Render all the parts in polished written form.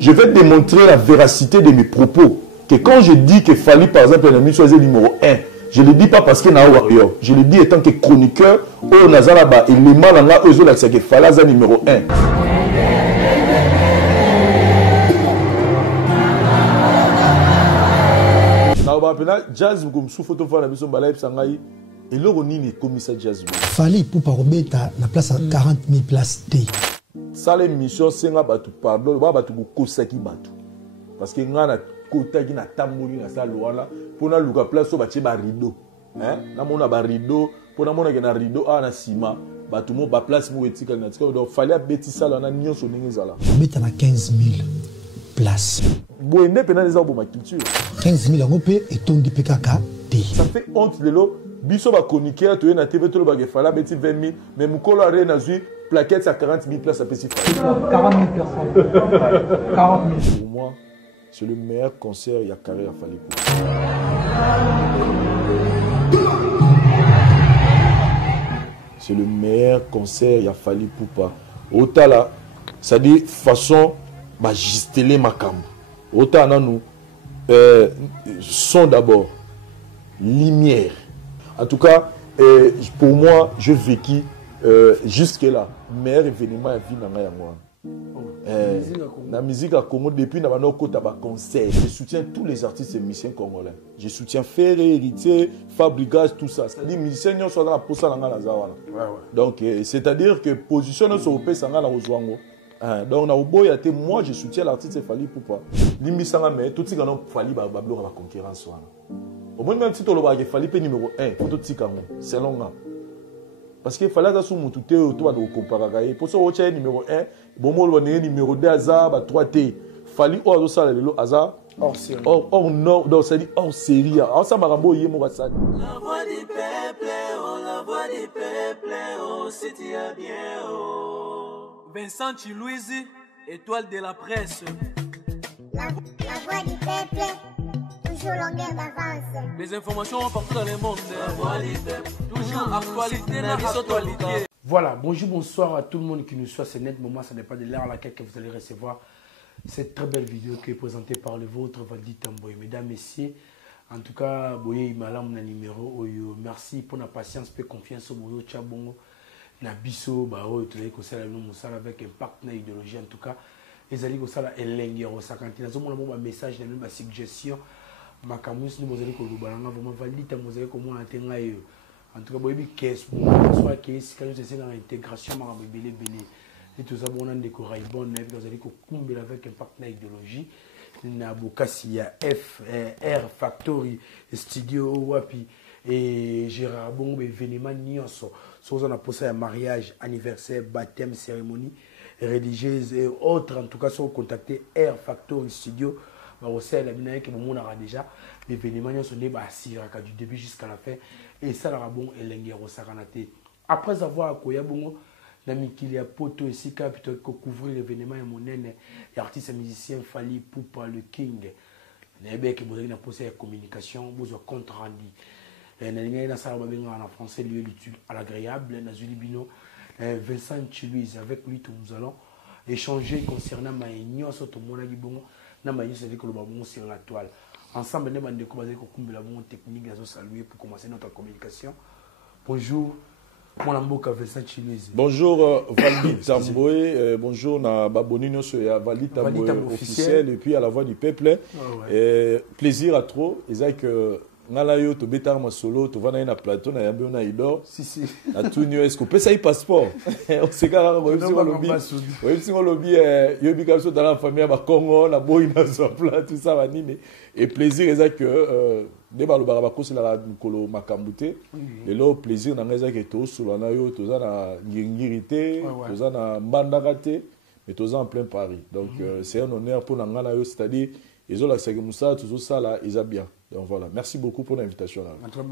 je vais démontrer la véracité de mes propos. Que quand je dis que Fally, par exemple, un ami choisi numéro 1, je ne le dis pas parce qu'il y a un warrior. Je le dis étant que chroniqueur, au Nazaraba, et les malanga, eux, c'est que Fally est numéro 1. Jazz, comme sous photo, la mission Balaïb Sangaï, et là, on est comme ça, Jazz. Fally, pour pas remettre la place à 40 000 places. Ça, l'émission, c'est un bateau, pardon, un bateau, Kosaki bateau. Parce que nga na kota qui na tamoli na sa loala pour na luka place au bâti ba rideau hein na mona ba rideau pour na mona que na rideau a na ciment ba tout mo ba place mo etika na tika donc fallait beti ça là na nyonso ningi zala mettre na 15 000 places boende pena les arbres ma culture 15 000 ngopé et tondi pekaka té ça fait honte de l'eau biso ba chroniqueur to na TV to le ba que fallait beti 20 000 mais mukolo are na zui plaquette à 40 000 places à petit 40 000 personnes 40 000 pour moi. C'est le meilleur concert il y a carré à Fally Poupa. C'est le meilleur concert il y a Fally Poupa. Autant là, ça dit façon bah gisteler ma cam. Autant là nous son d'abord, lumière. En tout cas, pour moi, je vécu jusque là meilleur événement à vie dans la moi. La musique à Congo depuis na concert. Je soutiens tous les artistes et musiciens congolais. Je soutiens Ferré, Héritier, Fabrigas, tout ça. C'est-à-dire musiciens qui sont dans la poste dans la zawana. Donc c'est-à-dire que position sur le sanga na ozwango. Donc na oboya te moi je soutiens l'artiste Fally Poupa. Limisanga mais tout tika no Fally ba bablo la concurrence wana. Au moins même si to lo ba Fally pe numéro 1, faut tout tika ngo. C'est long. Parce qu'il fallait que tu te compares. Pour ça, tu es numéro 1, bon, numéro 2, Azar, 3T. Fally, or, ça, le Azar. hors série. Or, non, donc ça dit hors série. Alors, ça m'a renvoyé, moi, ça. La voix du peuple, oh, la voix du peuple, oh, c'est bien, oh. Vincent Chilouise, étoile de la presse. La voix du peuple. Longueur d'avance. Les informations partout dans le monde. La voix du peuple. Toujours actualité, la actualité. Voilà, bonjour, bonsoir à tout le monde qui nous suit. C'est net, moment, ça n'est pas de l'heure à laquelle vous allez recevoir cette très belle vidéo qui est présentée par le vôtre, Valdi Tamboy. Mesdames, messieurs, en tout cas, Boye Malam na numéro Oyo. Merci pour la patience et confiance au Boyo Tchabongo. Na biso, Bao, tu l'as conseillé avec un partenaire idéologie. En tout cas, les alliés comme ça, Elengi, Rosakanti. Nous avons un message, une suggestion. Makamus nous mozali ko lubalanga vraiment valide mozali ko mona tenga yo en tout cas boyebi caisse soit caisse quand c'est dans l'intégration marabe belé et tout ça bon on décore bon neuf mozali ko kumbela avec un partenaire idéologie na bokasi ya R Factory Studio wapi et Gérard Bongo événement nyonso so on a posé un mariage anniversaire baptême cérémonie religieuse et autres en tout cas sont contacter R Factory Studio. Déjà l'événement du début jusqu'à la fin et ça la bon après avoir accueilli bongo na mikili ya poto ici capitale couvrir l'événement et mon artiste musicien Fally Poupa le King na bec que na posé la communication besoin compte rendu na linga na sala babenga en français lieu l'utile à l'agréable na Zulibino Vincent Chilouise avec lui nous allons échanger concernant ma union sur tout monde bongo. Sur la toile. Ensemble, nous allons technique saluer pour commencer notre communication. Bonjour, mon amboka Vincent Chilouise. Bonjour, Valdi Tamboy. Bonjour, Babonino sur Valdi Tamboy officiel et puis à la voix du peuple. Plaisir à trop. Et que Nalayo, tu bétar ma solo, tu vas dans un plateau, na yambe na idor. Si. À tout new est-ce qu'on peut ça y passeport. On sait quand on va au lobby. Oui, si on lobby yobi comme ça dans la famille à Congo, la boy na son plat, tout ça va nime. Et plaisir est que débat le barabako c'est la Nikolo Makambouté. Et là plaisir na ngeza que to sur na yo, to za na ngirité, to za na mbandagate, mais to za en plein Paris. Donc c'est un honneur pour ngana yo, c'est-à-dire ils ont la Moussa, tout ça là, ils ont bien. Donc voilà, merci beaucoup pour l'invitation.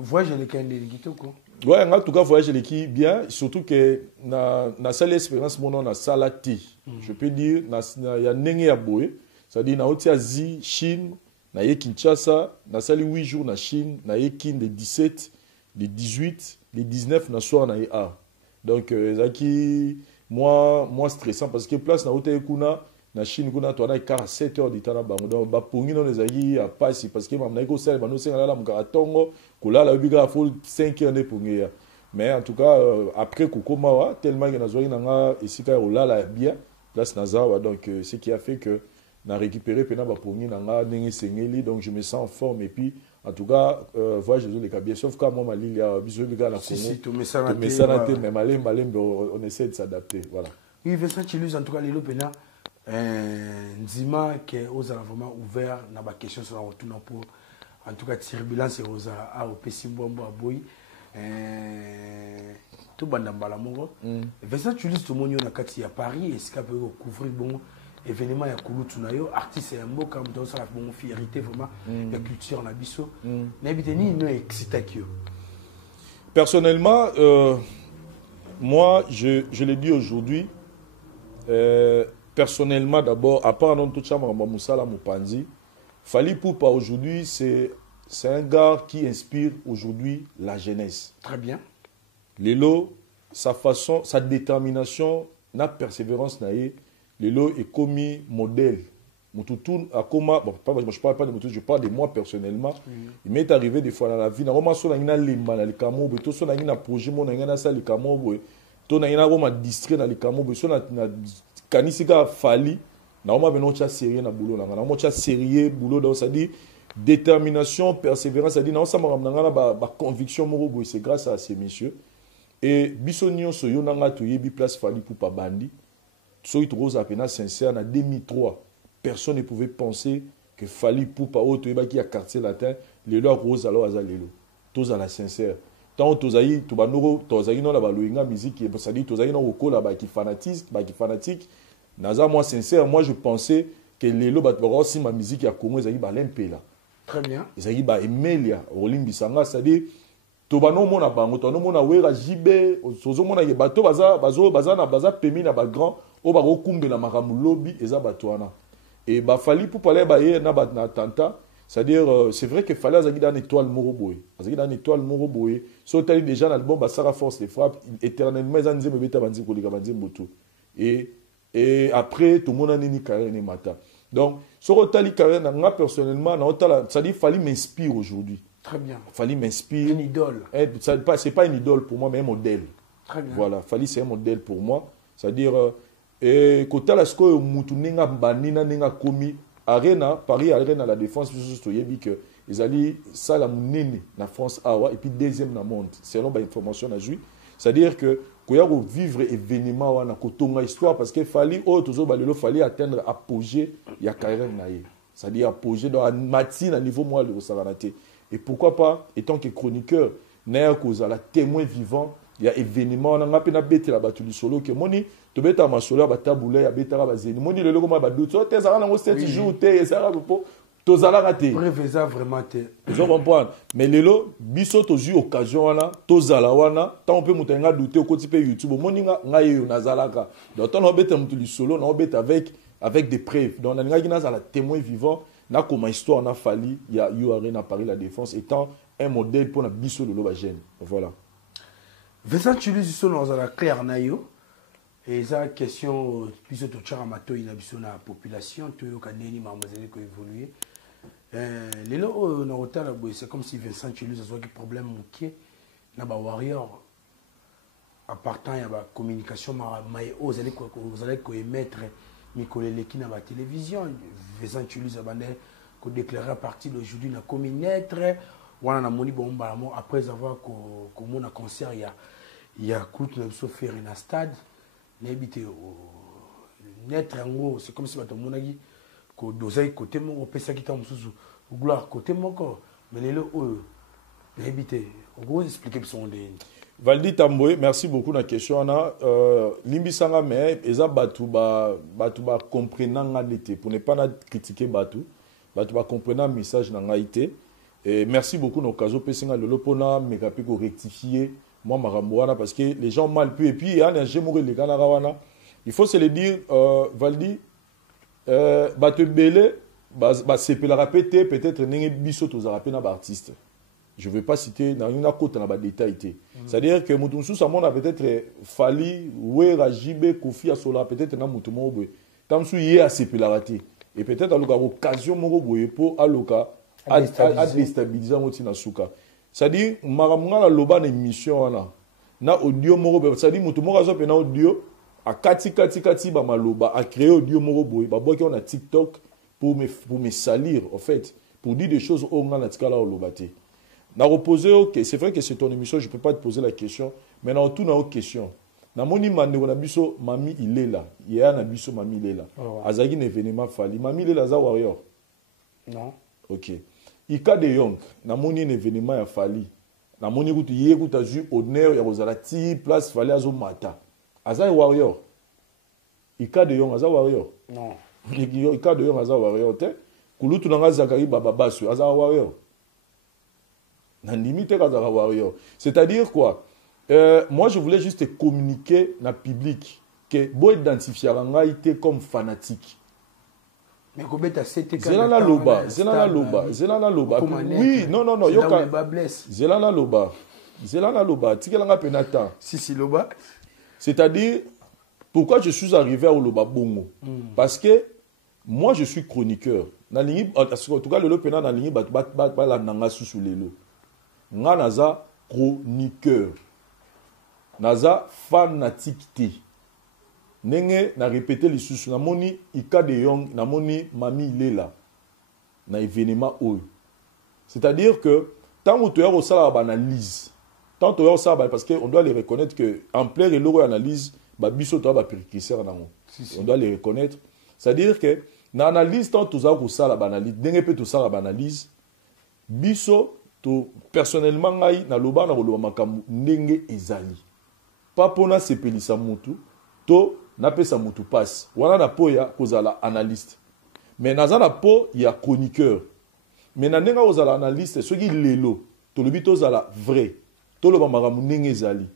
Voyage avec un délégué quoi? Ouais, en tout cas, voyage avec qui bien, surtout que na salle expérience mon nom na salati. Je peux dire il y a nenge aboé, c'est-à-dire na oti Asie, Chine, na ye Kinshasa, na sali 8 jours na Chine, na ye Kin les 17, les 18, les 19 na soir na A. Donc zaki moi stressant parce que place na oti kuna na Chine kuna to na 47 heures d'itana bango donc ba pongi non les ayi a passer parce que mamna ko sel bano senga la mkaratongo kula la biga faut 5 heures ne pongi ya mais en tout cas après kokoma wa tellement que nazoi nanga isika o la bien place nazawa donc ce qui a fait que na récupéré pena ba pongi nanga ndenge sengeli donc je me sens en forme et puis en tout cas voyage de les bien sauf quand moi mali il y a biso biga na Congo si tu me sanate mais malem on essaie de s'adapter voilà. Oui, Vincent Chilus, en tout cas, les Lopena, Nzima, qui est vraiment ouvert, n'a pas de question sur la retour pour, en tout cas, turbulence et aux AOP Simbombo à Boy. Tout bandambala mongo. Vincent Chilus, tout le monde est à Paris, et ce qu'il peut couvrir bon événement, il y a Kouloutunayo, artiste et un mot comme dans ça, bon, fierté vraiment, la culture, la biso. N'habitez ni une excitation. Personnellement, moi, je l'ai dit aujourd'hui. Personnellement d'abord, à part non tout ça, Moussala Moupanzi, Fally Ipupa aujourd'hui, c'est un gars qui inspire aujourd'hui la jeunesse. Très bien. Lelo, sa façon, sa détermination, la persévérance, Lelo est commis modèle. Bon, je parle pas de Moutou, je parle de moi personnellement. Il m'est arrivé des fois dans la vie, dans le projet, to na ina goma distrait na likamo beso na kanisika Fally na oma beno cha sérieux na boulot na oma cha sérieux boulot donc ça dit détermination persévérance ça dit na osama na ba conviction moko boy c'est grâce à ces messieurs et bisonio so yo nanga to yebi place Fally Ipupa bandi so itro za pena sincère na 2003 personne ne pouvait penser que Fally Ipupa o to yeba ki a quartier latin le lo rose alors azalelo tous à la sincère. Tant tozaï to banoro tozaï non la baloinga musique et ça dit tozaï non oko là qui fanatique naza moi sincère moi je pensais que lelo bat aussi ma musique ya Congo ezali ba lempela très bien ezali ba emelia olimbisanga ça dit to bano mona bango to no mona wera jibe sozo mona ye bato baza na baza pemi na ba grand o ba kokumbela makamu lobby eza batwana et ba Fally Ipupa là ba ye na bat na tanta. C'est-à-dire, c'est vrai que fallait azagi dans étoile Moroboé. Azagi dans étoile Moroboé. So tali déjà l'album Basara Force les frappes éternellement ils anzé beta banzi kolika banzi moto. Et après tout le monde a ni carrière ni mata. Donc, so tali carrière na personnellement na otala, ça dit Fally m'inspire aujourd'hui. Très bien. Fally m'inspire. Une idole. C'est pas une idole pour moi mais un modèle. Très bien. Voilà, Fally c'est un modèle pour moi. C'est-à-dire kotala sko mutu ninga banina ninga komi Arena, Paris Arena la défense, ils allaient ça la mounine la France awa et puis deuxième dans le monde selon l'information à jouer. C'est-à-dire que quand il vivre événement wana kotonga histoire parce que Fally fallait atteindre apogée il y a carrière naïe. C'est-à-dire apogée dans matin à niveau moi le savanate. Et pourquoi pas étant que chroniqueur n'a cause à la témoin vivant il y a événement on a pena bête la battu du solo que moni to beta ma solo ba taboulé ya beta ba zeni moni le logo ma ba doute te ça na 7 jours te ça po to zala raté préveza vraiment te je comprends mais lelo biso to ju occasion wana to zala wana tant on peut mutenga douter ko ti pe YouTube moni nga yo na zalaka donc on beta mutu du solo on beta avec des preuves donc nga gina za la témoin vivant na comme histoire na Fally il y a eu Arena Paris la défense étant un modèle pour na biso lelo ba jeune voilà. Vincent Chilus sont dans la claire nayo et ça question plus de chara mato il a besoin la population tout le caneni mademoiselle qui évoluer les là on a retard c'est comme si Vincent Chilus a soit qui problème qui na ba warrior à partant il y a ba communication mais vous allez ko émettre Nicolé qui na ba télévision Vincent Chilus a bandé ko déclarer à partir d'aujourd'hui na communiquer wana na moni bomba après avoir comme un concert il y a coûte de faire un stade n'habiter net en gros c'est comme si bato monaki ko dosai côté mon pesa qui tombe sous gloire côté mon corps mais les n'habiter en gros expliquer son de Valdi Tamboé merci beaucoup na question na limbisanga mais eza batu ba comprenant ngalité pour ne pas na critiquer batu ba comprenant message na ngaité. Et merci beaucoup d'occasion pesinga lelo pona mekapi ko rectifier moi maramboana parce que les gens mal pu et puis il y a un gémoré les gars wana il faut se le dire Valdi ba te belé ba c'est la répéter peut-être ningi biso to za rapena ba artiste je veux pas citer na une côté na ba détail c'est-à-dire que mutu sous ça mon a peut-être Fally Wera Jibe Kofi Asola peut-être na mutu mo tant que y a sepelera te et peut-être à l'occasion moko boye po aloka a déstabiliser moti na suka c'est-à-dire maramanga la loba na émission wana na audio moko c'est-à-dire mutu moko azo pe na audio a kati ba maloba a créer audio moko boye ba boki on a TikTok pour me salir en fait pour dire des choses au ngana tikala o lobate na reposer OK c'est vrai que c'est ton émission je peux pas te poser la question mais na tout na autre question na moni mande na biso mami il est là ya na biso mami il est là azaki un événement fali mami il est là za warrior non OK ika de yong na moni un événement ya fali na moni kutu ye kuta ju honneur ya kozala ti place fali azo mata aza warrior ika de yong aza warrior non ika de yong aza warrior te kulutu nanga zakari baba basu aza warrior na limite kaza warrior c'est-à-dire quoi moi, je voulais juste communiquer dans le public que vous identifiez Rangaïté comme fanatique. Mais comment tu as cette Zelana Loba. Oui, non. Zelana Loba. Tikelanga penata. Si, Loba. C'est-à-dire, pourquoi je suis arrivé à Loba Bongo? Parce que moi, je suis chroniqueur. En tout cas, le Lopena dans la ligne, la nanga sous les lots. Nganaza chroniqueur. Naza fanatique te. Nenge na répété les sous na moni ika de yong na moni mami lela na événement oyo. C'est-à-dire que tant que tu as aussi la analyse, tant que tu as aussi parce que on doit les reconnaître que en plein et l'euro analyse ba biso to ba périquisseur nango. On doit les reconnaître. C'est-à-dire que na analyse tant tu as aussi la analyse, nenge peut tout ça la analyse biso to personnellement ngai na loba na loba makamu ndenge ezali. Pas pour na sepelisa mutu to na pesa mutu passe wana na po ya kozala analyste mais naza na po ya chroniqueur mais na ndenga ozala analyste soki lelo to lobi to zala vrai to loba makamu ndenge ezali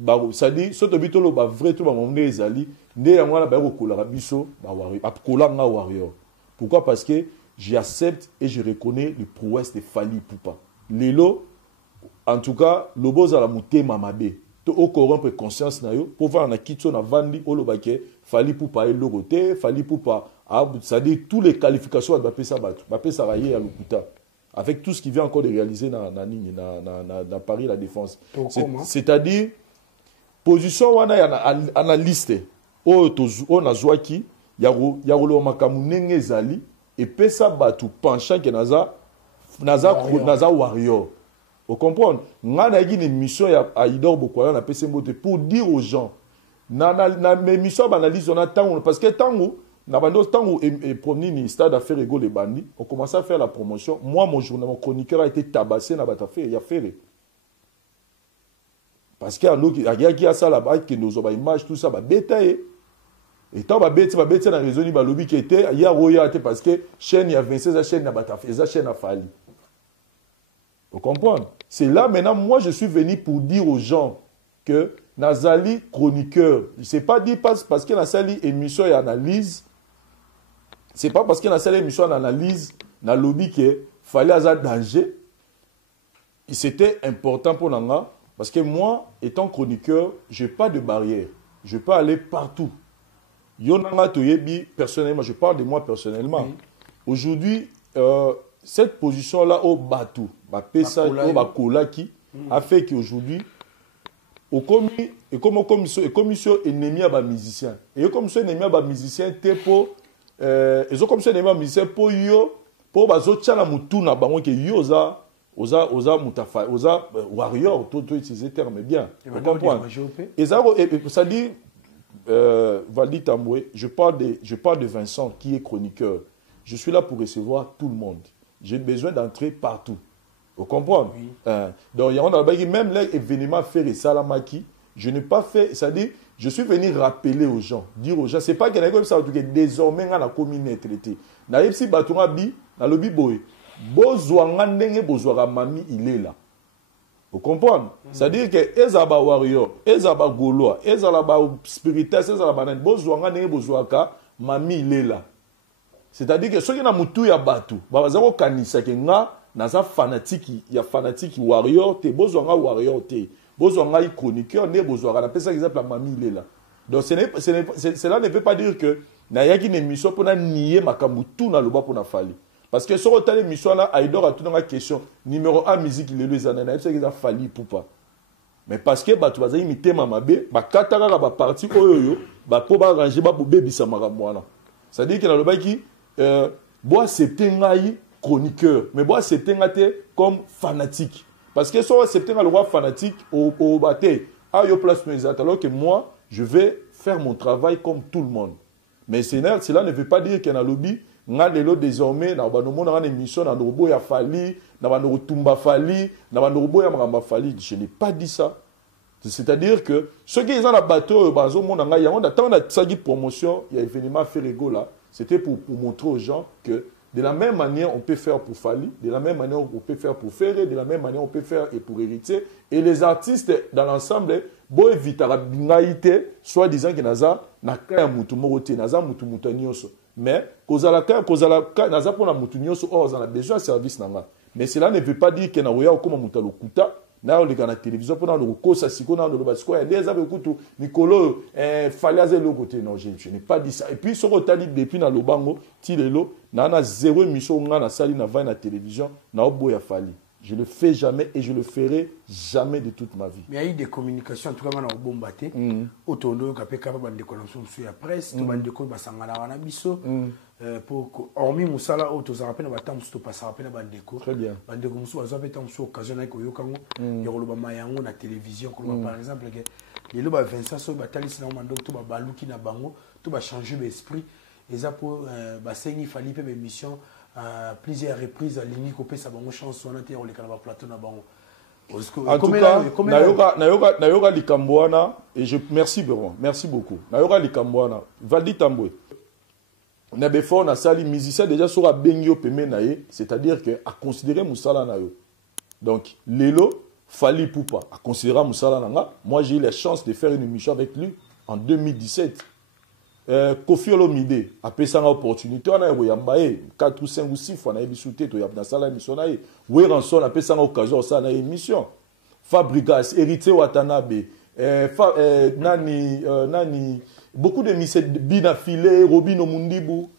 ba ça dit so to bi to loba vrai to ba ndenge ezali nde yango na ba ko kola biso ba wari akola nga warrior pourquoi parce que j'accepte et je reconnais les prouesses de Fally Ipupa lelo en tout cas lobo zala mutema mabe au corrompre conscience na yo pour voir na kitso na vandi olobake Fally Ipupa et logoté Fally Ipupa ça dit tous les qualifications de pesa batu ba pesa rayer ya lokuta avec tout ce qui vient encore de réaliser na Paris la défense c'est-à-dire position wana ya analyste o na zwaki ya lo makamu nenge zali et pesa batu penchant que naza warrior. Vous comprenez? On a une émission à Idor Bokwala na PCMBOT pour dire aux gens na émission d'analyse on a tant parce que tant où et promener ni stade à faire rigoler les bandits on commence à faire la promotion moi mon journal mon chroniqueur a été tabassé na batafe il a fait parce que il y a qui a ça là-bas qui nous a image tout ça ba bétail et tant ba bête na raison ni ba lobby qui était il y a royauté parce que chaîne il y a 26 chaîne na batafe eza chaîne a Fally. Vous comprenez? C'est là maintenant, moi je suis venu pour dire aux gens que Nazali chroniqueur, c'est pas dit parce que Nazali émission et analyse, c'est pas parce que Nazali émission et analyse, na lobby qu'il fallait avoir danger. C'était important pour Nanga parce que moi, étant chroniqueur, je n'ai pas de barrière, je peux aller partout. Yonanga Toyebi, personnellement, je parle de moi personnellement. Aujourd'hui, cette position-là au bateau, au bakolaki, a fait qu'aujourd'hui, comme commission ennemi à musicien. Et comme ça ennemi à musicien, ils ont comme ça ennemi à musicien pour yo, pour bazotia la mutuna bango que yo oza mutafa, oza warrior, tout ces termes bien. Vous comprenez? Et ça dit, Valdi Tamboué, je parle de Vincent qui est chroniqueur. Je suis là pour recevoir tout le monde. J'ai besoin d'entrer partout. Vous comprenez? Oui. Donc, il y a même l'événement fait Salamaki, je n'ai pas fait, c'est-à-dire, je suis venu rappeler aux gens, dire aux gens, c'est pas qu'il y a comme ça, désormais, on a commis traité. N'a si batunga bi, na lobi boy, bozwanga ndenge bozwanga mami, il est là. Vous comprenez? C'est-à-dire que ezaba warrior, ezaba gaulois, ezaba spirituel, ezaba nan, bozwanga ndenge bozwanga mami, il est là. C'est-à-dire que ceux qui ont mutu ya batu, bazako kanisa ke nga naza fanatique warrior te, bozwanga warrior te, bozwanga chroniqueur ne bozwanga na pesa exemple la mamie il est là. Donc cela ne veut pas dire que nayaki na émission mpona nier makambo tout na loba mpona fali parce que soko otala émission wana aidor atunanga question numéro 1 musique lelo eza nani ayebisaki eza fali pupa mais parce que bato bazali mitema mabe bakata kaka baparti oyo mpo baarrange babobebisa makambo wana c'est-à-dire ke nalobaki bo accepte ngai chroniqueur mais bo accepte nga te comme fanatique parce que soko accepte nga le roi fanatique au bate ayo place exact alors que moi je vais faire mon travail comme tout le monde mais cela ne veut pas dire que na lobby nga lelo désormais na banomona na émission na robo ya fali na bano tumba fali na bano robo ya makamba fali je n'ai pas dit ça c'est-à-dire que ceux qui sont dans le bateau bazo mona nga yango tant na tsagi promotion il y a événement Ferrego là c'était pour montrer aux gens que de la même manière on peut faire pour Fali, de la même manière on peut faire pour Ferré, de la même manière on peut faire et pour Héritier et les artistes dans l'ensemble bo evitara bingaite soit disant que naza na kaya mutu morote naza mutu mutanyoso mais kozala naza pona mutu nyonso on a besoin de service nanga mais cela ne veut pas dire que na oya comme mutalo kuta na on la télévision pona le kosa siko na le basiko ya des abe kutu Nicolo fallait aze le côté non je n'ai pas dit ça et puis son retali depuis na lobango ti lelo na zéro émission nga na sali na va na télévision na oboya fali. Je ne le fais jamais et je le ferai jamais de toute ma vie. Mais il y a eu des communications, en tout cas, on a bombarté. Autondo, capé capable de connexion sur la presse, tout le monde de basangana wana biso. Pour hormis Moussala, autos rappel na batam sto passer rappel na bandeko. Très bien. Bandeko musu bazape tam sur occasion na koyo kango. Yoloba mayango na télévision comme par exemple les loba Vincent so batali na mando to ba baluki na bango, to ba changer l'esprit et ça pour basengi fali pe émission plusieurs reprises à l'unique au sa bango chance on a été on les canaba plateau na bango. En tout cas, nayoka likamboana et je merci beaucoup. Nayoka likamboana Valdi Tambwe. Na befo na sali musicien déjà sur bengio peme nae, c'est-à-dire que à considérer Moussala na yo. Donc lelo Fali Poupa à considérer Moussala nanga. Moi j'ai eu la chance de faire une émission avec lui en 2017. Kofi Olomide a payé une opportunité on a eu 4 ou 5 ou 6 fois on a eu bisouté to na sala émission na Weranson a payé une occasion ça na émission Fabrigas Héritier Watanabe nani beaucoup de mise bina filé Robino Mundibu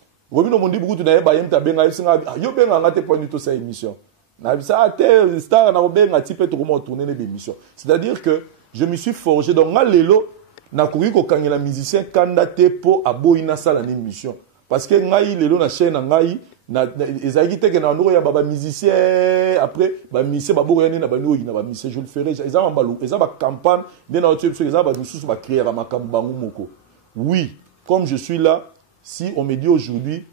tu na ba yemta benga singa yo benga ngate point to sa émission na ça te star na benga type to comment tourner les émissions c'est-à-dire que je me suis forgé donc ngalelo na koki ko kangela musicien candidaté pour aboyina sala na émission parce que ngai lelo na chaîne ngai na ezaki teke na ndoko ya baba musicien après ba musicien babo yani na bano na ba musicien je le ferai ezaba mbalo ezaba campagne de na otio ezaba ba mususu ba créer makambo bangu moko oui comme je suis là si on me dit aujourd'hui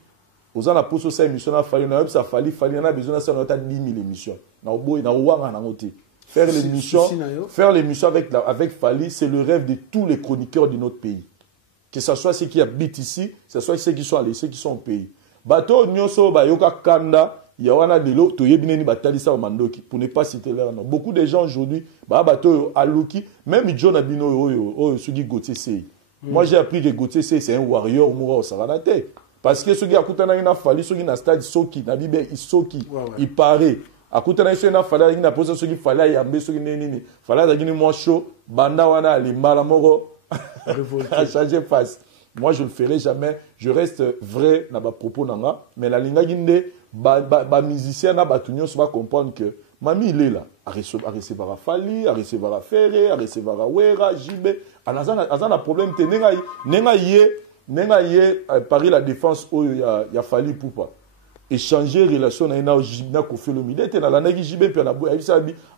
aux ana poso sa émission na fali na ça fali na besoin na ça na 10 000 émissions na oboy na wanga na ngote faire l'émission avec Fali, c'est le rêve de tous les chroniqueurs de notre pays. Que ce soit ceux qui habitent ici, que ce soit ceux qui sont allés, ceux qui sont au pays. Bato nyoso ba yoka kanda, yawana delo to yebineni batali sa mandoki pour ne pas citer leur nom. Beaucoup de gens aujourd'hui, ba bato aluki, même John Abino oyo sugi Gauthier Sey. Moi j'ai appris que Gauthier Sey c'est un warrior moura au Saranate. Parce que sugi akutana ina Fali, sugi na stade Soki, na bibe Isoki, il paraît. Akuta na na fala na posa soki fala ya mbe soki nini fala za gini moi chaud banda wana limbala moko a changé face. Moi je le ferai jamais, je reste vrai na ba propos nanga mais la linga ginde ba musicien na batunyo so va comprendre que mami il est là à recevoir Fali, à recevoir Ferré, à recevoir Wera, Jibe, azana problème te nenga ye Paris la défense o ya Fali Poupa. Échanger relation na Kofi Olomide te na la nagi jibe pe na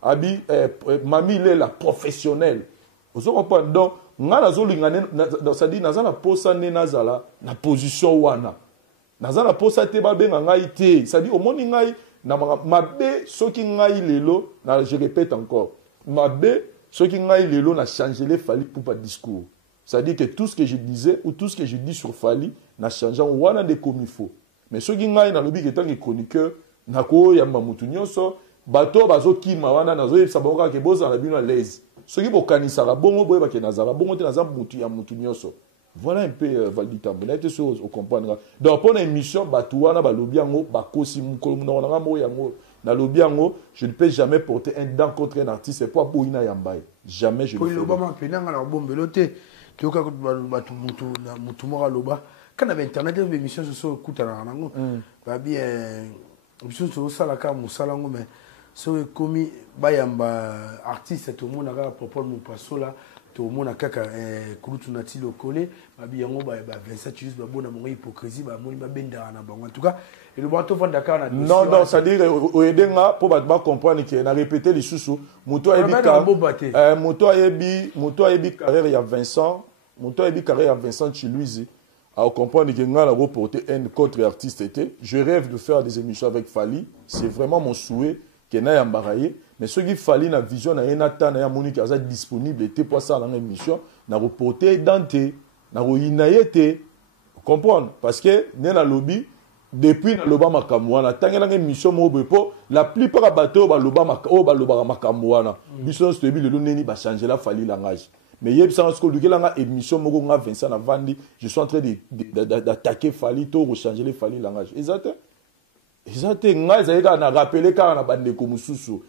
abi mami il est la professionnelle vous comprenez donc ngala zolinga ça dit nazana posa ne nazala na position wana nazana posa te ba benga ngai te ça dit au moni ngai na mabe soki ngai lelo na je répète encore mabe soki ngai lelo na changer les Fali pour pas discours ça dit que tout ce que je disais ou tout ce que je dis sur Fali na changeant wana de comme il faut. Mais ceux qui n'ont lobby qui est chroniqueur, nako yamba mutu nyonso, bato bazo kima wana nazo yebisa bango ke boza na bino l'aise. Ceux qui bokanisa la bongo boye ba ke nazara bongo te nazam mutu ya mutu nyonso. Voilà un peu Valdi Tambwe. N'était chose au comprendre. Donc pour une émission bato wana ba lobby yango ba kosi mukolo muna na mo yango na lobby yango, je ne peux jamais porter un dent contre un artiste c'est pas boina yambaye. Jamais je le fais. Pour le moment penanga la bombe loté. Kyoka bato mutu na mutu mora loba quand on avait internet des émissions sur écoute à nango ba bien émission sur ça la cam musalango mais so komi bayamba artiste tout le monde a propos mon passo là tout le monde a kaka kulutu nati le collé ba bien yango ba Vincent juste ba bona mon hypocrisie ba moni ba benda na bango en tout cas et le bateau vend Dakar na non non ça dire oedenga pour ba comprendre que na répéter les sous moto ayebi carrière ya Vincent moto ayebi carrière ya Vincent Chiluizi à comprendre que nga la reporter un contre artiste était je rêve de faire des émissions avec Fali c'est vraiment mon souhait que na yambaraye mais ce qui Fali na vision na enata na ya Monique aza disponible était pour ça dans l'émission na reporter dante na roinaete comprendre parce que na lobby depuis na loba makamwana tangela émission mo bepo la plupart bateau ba loba makamwana biso stebi le neni ba changer la Fali langage mais yeb sans ce que le émission moko nga Vincent na vandi je suis en train d'attaquer Fali to rechanger les Fali langage exact nga zaika na rappeler car na bande ko mususu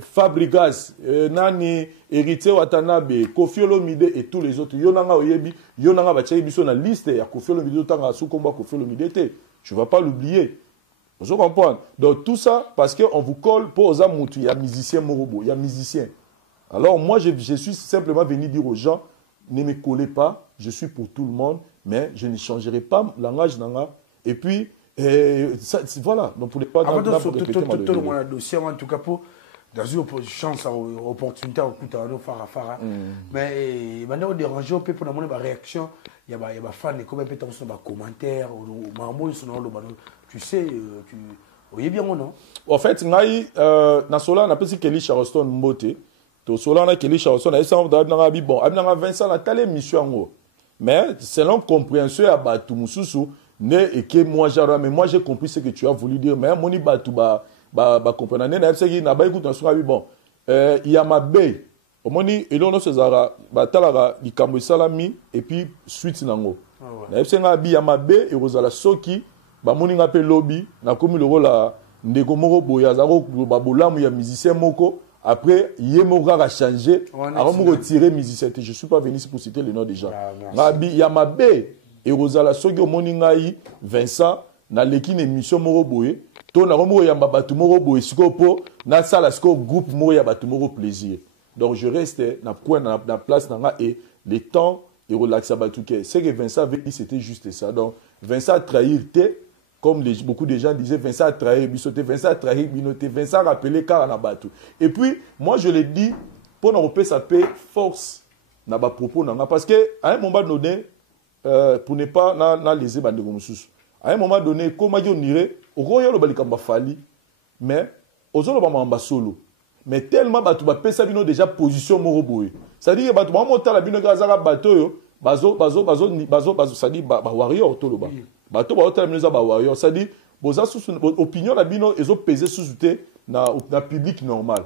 Fabrigas nani héritier Watanabe Koffi Olomide et tous les autres yonanga oyebi yonanga ba tshai biso na liste ya Koffi Olomide tanga su combat Koffi Olomide te je ne vais pas l'oublier vous comprenez donc tout ça parce que on vous colle pour aux amutu il y a musicien morobo il y a musicien. Alors moi, je suis simplement venu dire aux gens, ne me collez pas, je suis pour tout le monde, mais je ne changerai pas langage nanga. Et puis, ça, voilà, donc pour ne pas répéter mon dossier, en tout cas pour dans une chance, opportunité, à faire. Mais maintenant, on dérange un peu pour la réaction. Il y a des fans, comme un peu de commentaires, tu sais, tu voyez bien ou non? En fait, dans cela, on a pensé que les Charleston Mbote. To solana keli chanson na ça na bi bon abina Vincent na telle émission mais selon compréhension ya batu mususu ne et que moi j'arrive mais moi j'ai compris ce que tu as voulu dire mais moni batu ba comprendre na c'est qui na ba écoute na so bi bon il y a ma bé omoni elono cezara ba talara likambo salami et puis suite nango na c'est nga bi ya ma bé et rozala soki ba moni nga pe lobby na komi le rôle la ndeko moko boya zako ba bolamu ya musicien moko. Après, Yemora a changé. Alors, je retirer musicien. Je ne suis pas venu pour citer le nom des gens. Il y a ma bé et Rosala Sogo Moningaï, Vincent, dans l'équipe émission Moroboé. Ton amour ya Mabatu Moroboé, Scopo, na sala Sco groupe Moya Batu Moro plaisir. Donc, je reste dans la place et les temps et relax à Batouké. Ce que Vincent avait dit, c'était juste ça. Donc, Vincent a trahi comme beaucoup de gens disaient, Vincent a trahi Bissoté, Vincent a trahi Binoté, Vincent a rappelé Karanabatou. Et puis, moi je l'ai dit, pour nous ça paye force dans ma propos. Parce qu'à un moment donné, pour ne pas léser Bande Gomusus, à un moment donné, comme on irait, au Royal Balikamba Fali, mais aux autres Bamba solo. Mais tellement Batou Bapé Sabino déjà position Moroboé. C'est-à-dire que Batou Mamota la Bino Gazara Bato, Bazo, ça dit Warrior Toloba. Bato ba hôtel nous ba warrior ça dit boza sous opinion la bino ils ont pesé sous-souté na public normal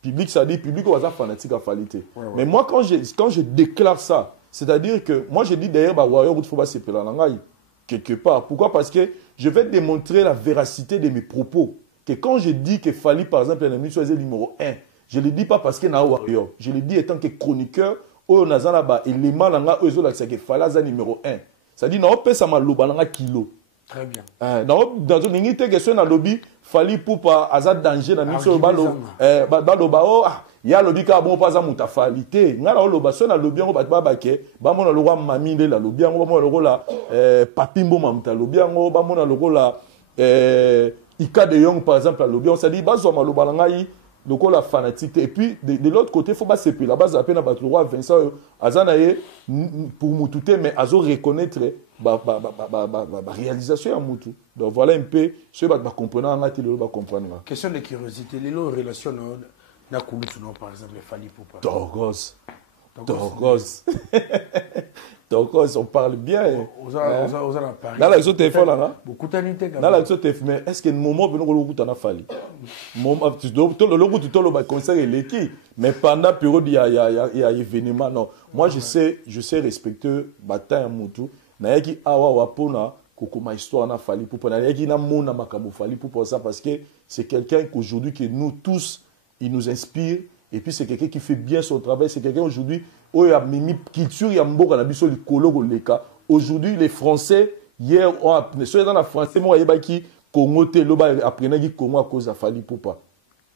public ça dit public oza fanatique à falité mais moi quand je déclare ça c'est-à-dire que moi je dis d'ailleurs ba warrior il faut pas se pela ngai quelque part pourquoi parce que je vais démontrer la véracité de mes propos que quand je dis que Fali par exemple l'ennemi soit numéro 1 je le dis pas parce que na warrior je le dis étant que chroniqueur o nazana ba élément nanga ozo la que Fali za numéro 1. C'est-à-dire, on peut ça mal kilo. Très bien. Dans une unité question dans lobby, Fali pour pas azad danger dans mission balo baloba oh il y a lobby ka bon pas za mutafalité. Ngala loba so na lobby on ba bake, ba mona lo roi maminde la lobby on ba mona lo la papimbo mamuta lobby on ba mona lo la Ika de Young par exemple la lobby on s'est dit ba zo maloba ngai donc la fanatique et puis de l'autre côté faut pas se payer la base à peine à battre le roi Vincent azanaye pour moutouter mais azo reconnaître ba réalisation à moutou donc voilà un peu ce va comprendre en atelier va comprendre question de curiosité les relations na kulutu non par exemple Fali Poupa Torgos on parle bien. Dans la téléphone là. Beaucoup d'années. Dans la téléphone, mais est-ce que le moment où nous avons Fali, moment tu dois tout le conseil est l'équipe, mais pendant période il y a événement non. Moi je sais respecter bataille à Moutou. Na yaki awa wapona kokoma histoire na Fali Poupa. Na yaki na mona makambo Fali Poupa ça parce que c'est quelqu'un qu'aujourd'hui que nous tous il nous inspire. Et puis c'est quelqu'un qui fait bien son travail, c'est quelqu'un aujourd'hui où il y a mimi culture, il y a mboka na biso likolo goleka, aujourd'hui les Français hier ceux dans la français moi yebaki Congo te loba apprenaki Congo à cause de Fally Ipupa.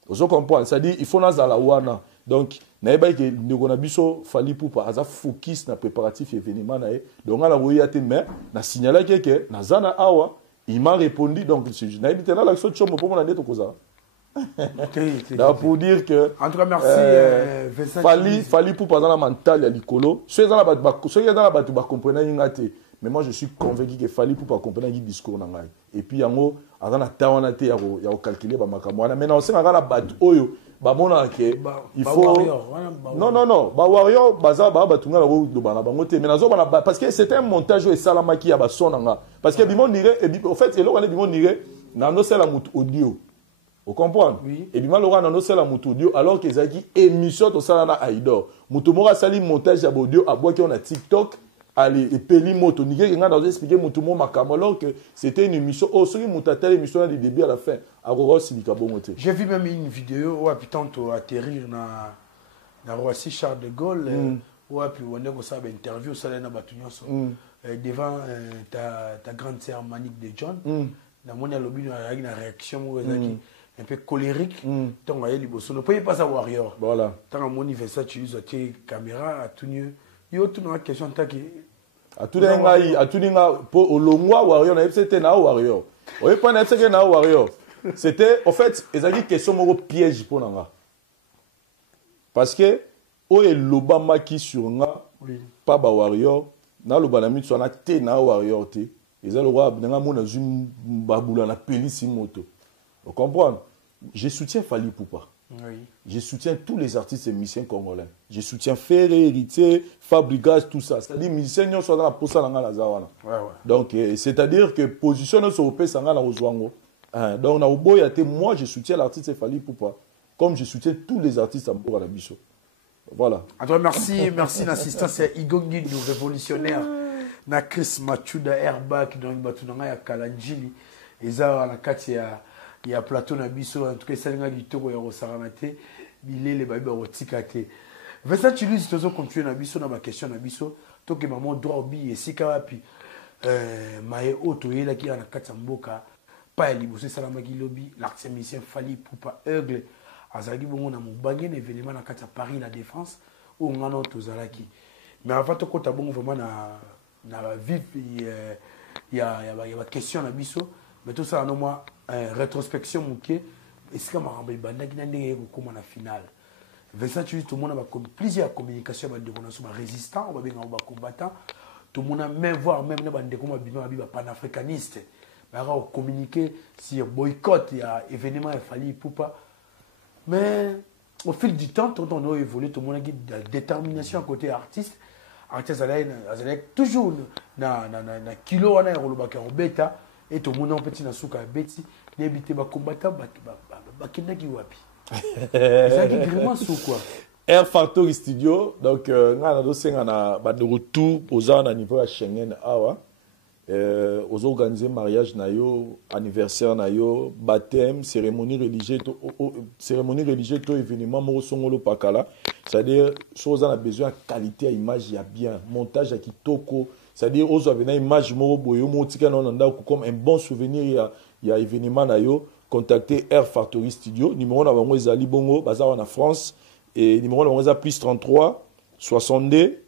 Vous comprenez, c'est-à-dire il faut nazala wana. Donc naeba ke ndeko na biso Fally Ipupa aza focus na préparatif événement na e. Donc ala voya te mais na signaler que nazana awa, il m'a répondu donc na dit na l'action chomo pour mon ndeto koza. Pour dire que en tout cas merci Vincent Fally Ipupa dans la mental ya likolo. Ceux dans la batu ba comprendre ngate. Mais moi, je suis convaincu que Fally Ipupa comprendre le discours. Et puis, il y a calculé. Maintenant, on sait il faut. Non. Warrior, parce que c'était un montage où Salama qui a son. Parce que, en fait, c'est là c'est la audio. Vous comprenez? Et bien, audio, alors que c'est une émission de Salana Aïdor. Moutoumora sali montage audio à bois qui on a TikTok. Allez, et Peli Moto, Nigé, on a expliqué Moutoumou Makamo, alors que c'était une émission. Oh, celui qui a telle émission du début à la fin. J'ai vu même une vidéo où putain tu atterrir dans Roissy Charles de Gaulle, où puis on a une interview devant ta grande sœur Manique de John. Dans mon lobby, il y a une réaction un peu colérique. Tant on a eu les bossons, ne pouvez pas savoir Warrior. Voilà. Tant à mon anniversaire, tu utilises la caméra à tout mieux. Il y a toute une question à tout le monde pour le mois Warrior c'était na Warrior on pas na c'était na Warrior c'était en fait ezali question moko piège pour nanga parce que o e lobama qui sur nga pas ba Warrior na loba na mitso na te na Warrior te ezali roi nanga mona zum babula na pelisi moto vous comprenez je soutiens Fally Ipupa. Oui. Je soutiens tous les artistes et musiciens congolais. Je soutiens Ferré, Héritier, Fabrigas, tout ça. C'est-à-dire que les musiciens sont dans la posa dans la zawana. Donc, c'est-à-dire que position sur le pays dans la Ozwango. Donc, moi, je soutiens l'artiste Fally Ipupa, comme je soutiens tous les artistes à Mbora Bicho. Voilà. Alors, merci l'assistant, c'est Igongi, nous révolutionnaire. Na Chris Machuda Airbag, dans le bateau, ya Kalanjili. Et ça, la Katia. Il y a plateau na biso en tout cas ça nga litoko ya rosaramate bilele ba ba otikate Vincent tu lui tozo continuer na biso na ma question na biso to ke maman droit obi esika wapi maye auto yela ki ana katsa mboka pa liboso salama ki lobby l'artiste musicien Fally Ipupa Eugle azali bongo na mobange na événement na katsa Paris la Défense ou ngana tozalaki mais avant to kota bongo vraiment na vif il y a question na biso mais tout ça non moi rétrospection mouké est-ce que ma rambe banda qui n'a pas comme en finale Vincent tu dis tout le monde a plusieurs communications avec des résistants on va bien en combattant tout le monde a même voir même des comme biba panafricaniste mais on communiquer sur boycott il y a événement il Fally Ipupa mais au fil du temps tout on a évolué tout le monde a de la détermination à côté artiste toujours na kilo on a le bêta et tout le monde a petit na souka beti n'habiter ba combattant ba kinaki wapi ça qui vraiment sous quoi Air Factory Studio donc ngana do senga na ba de retour aux ans à niveau à Schengen awa aux organiser mariage na yo anniversaire na yo baptême cérémonie religieuse to événement mo songolo pakala c'est-à-dire chose on a besoin qualité à image ya bien montage à kitoko c'est-à-dire aux avez une image mo boyo mo tika non nda comme un bon souvenir ya événement na yo contacter Air Factory Studio numéro na bango ezali bongo baza en France et numéro na bango za plus 33 62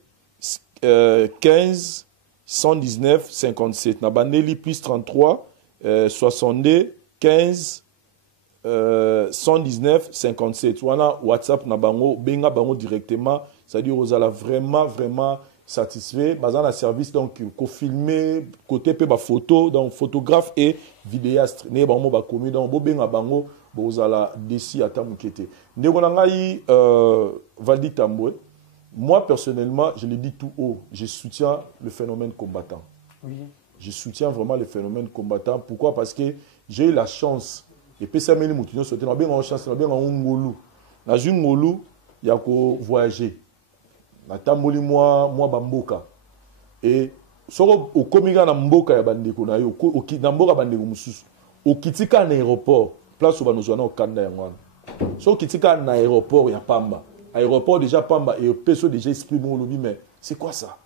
15 119 57 na bandeli plus 33 62 15 119 57 wana WhatsApp na bango benga bango directement c'est-à-dire vous allez vraiment satisfait bazan la service donc ko filmer côté pe ba photo donc photographe et vidéaste ne bango ba komi donc bo benga bango vous allez d'ici ata mukete ndeko na ngai Valdi Tambwe. Moi, personnellement, je le dis tout haut, je soutiens le phénomène combattant. Oui. Je soutiens vraiment le phénomène combattant. Pourquoi? Parce que j'ai eu la chance. Et puis, ça m'a dit, je suis bien en chance, bien en ngolu. Dans une ngolu, il y a qu'à voyager. Na tamboli moi bamboka. Et soro au komiga na mboka ya bandeko na yo, na mboka bandeko mususu. Au kitika na aéroport, place où nous allons au Kanda ya ngwana. So kitika na aéroport ya Pamba. Aéroport déjà Pamba et PSO déjà exprimé au lobby mais c'est quoi ça?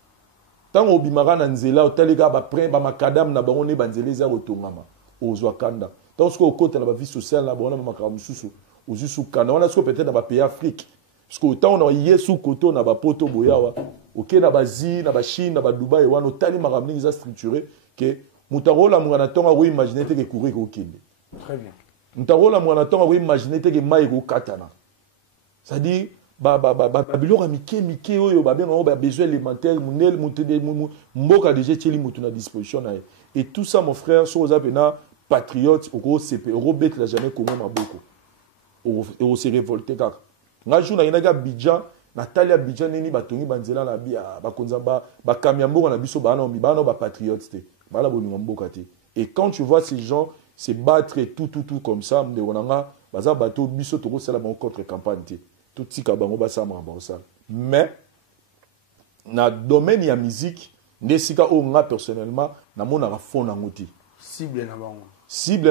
tant obimara na nzela otalega ba prend ba makadam na bango ne banzela za otongama ozwa kanda tant ce ko côté na ba vie sociale na bona makam susu ozusu kanda on a ce peut-être na ba pays Afrique parce que autant on a yesu koto na ba poto boyawa OK na ba zi na ba Chine na ba Dubai wana otali makamni za structuré que mutarola mwana tonga wo imaginer te ke courir ko kende Très bien. mutarola mwana tonga wo imaginer te ke mai ko katana c'est-à-dire biloko mike oyo babenga ba besoin élémentaire munel mutede mboka déjà teli mutu na disposition na et tout ça mon frère so oza pena patriote oko CP robet la jamais comme maboko o se révolter kaka nga jour na inaga Abidjan Natalia Abidjan nini batongi banzela na bia bakonza ba kamya mboka na biso bana bana ba patriote te bala bolingo mboka te et quand tu vois ces gens se battre tout comme ça mde onanga baza bato biso toko sala ba contre campagne te tout tika bango basama bango. Mais na domaine ya musique ndesika o nga personnellement na mona ka fond nango te cible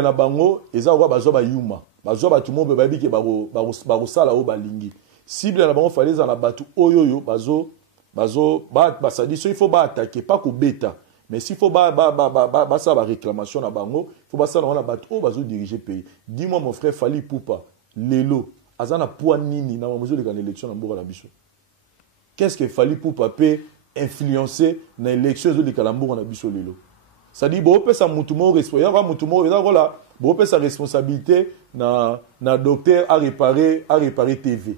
na bango eza ko bazo ba yuma bazo ba tumo be babike baro sala o balingi cible na bango fallait na batu oyoyo ba ça dit il faut ba attaquer pas ko beta mais s'il faut ba ça ba réclamation na bango faut ba ça na batu o bazo diriger pays. Dis-moi mon frère Fally Ipupa lelo azana poids nini na mesure de l'élection na mboka na biso. Qu'est-ce que Fally Ipupa peut influencer na élection de Kalamboka na biso lelo? Ça dit bo pesa mutumo responsable mutumo eza voilà bo pesa responsabilité na docteur à réparer TV.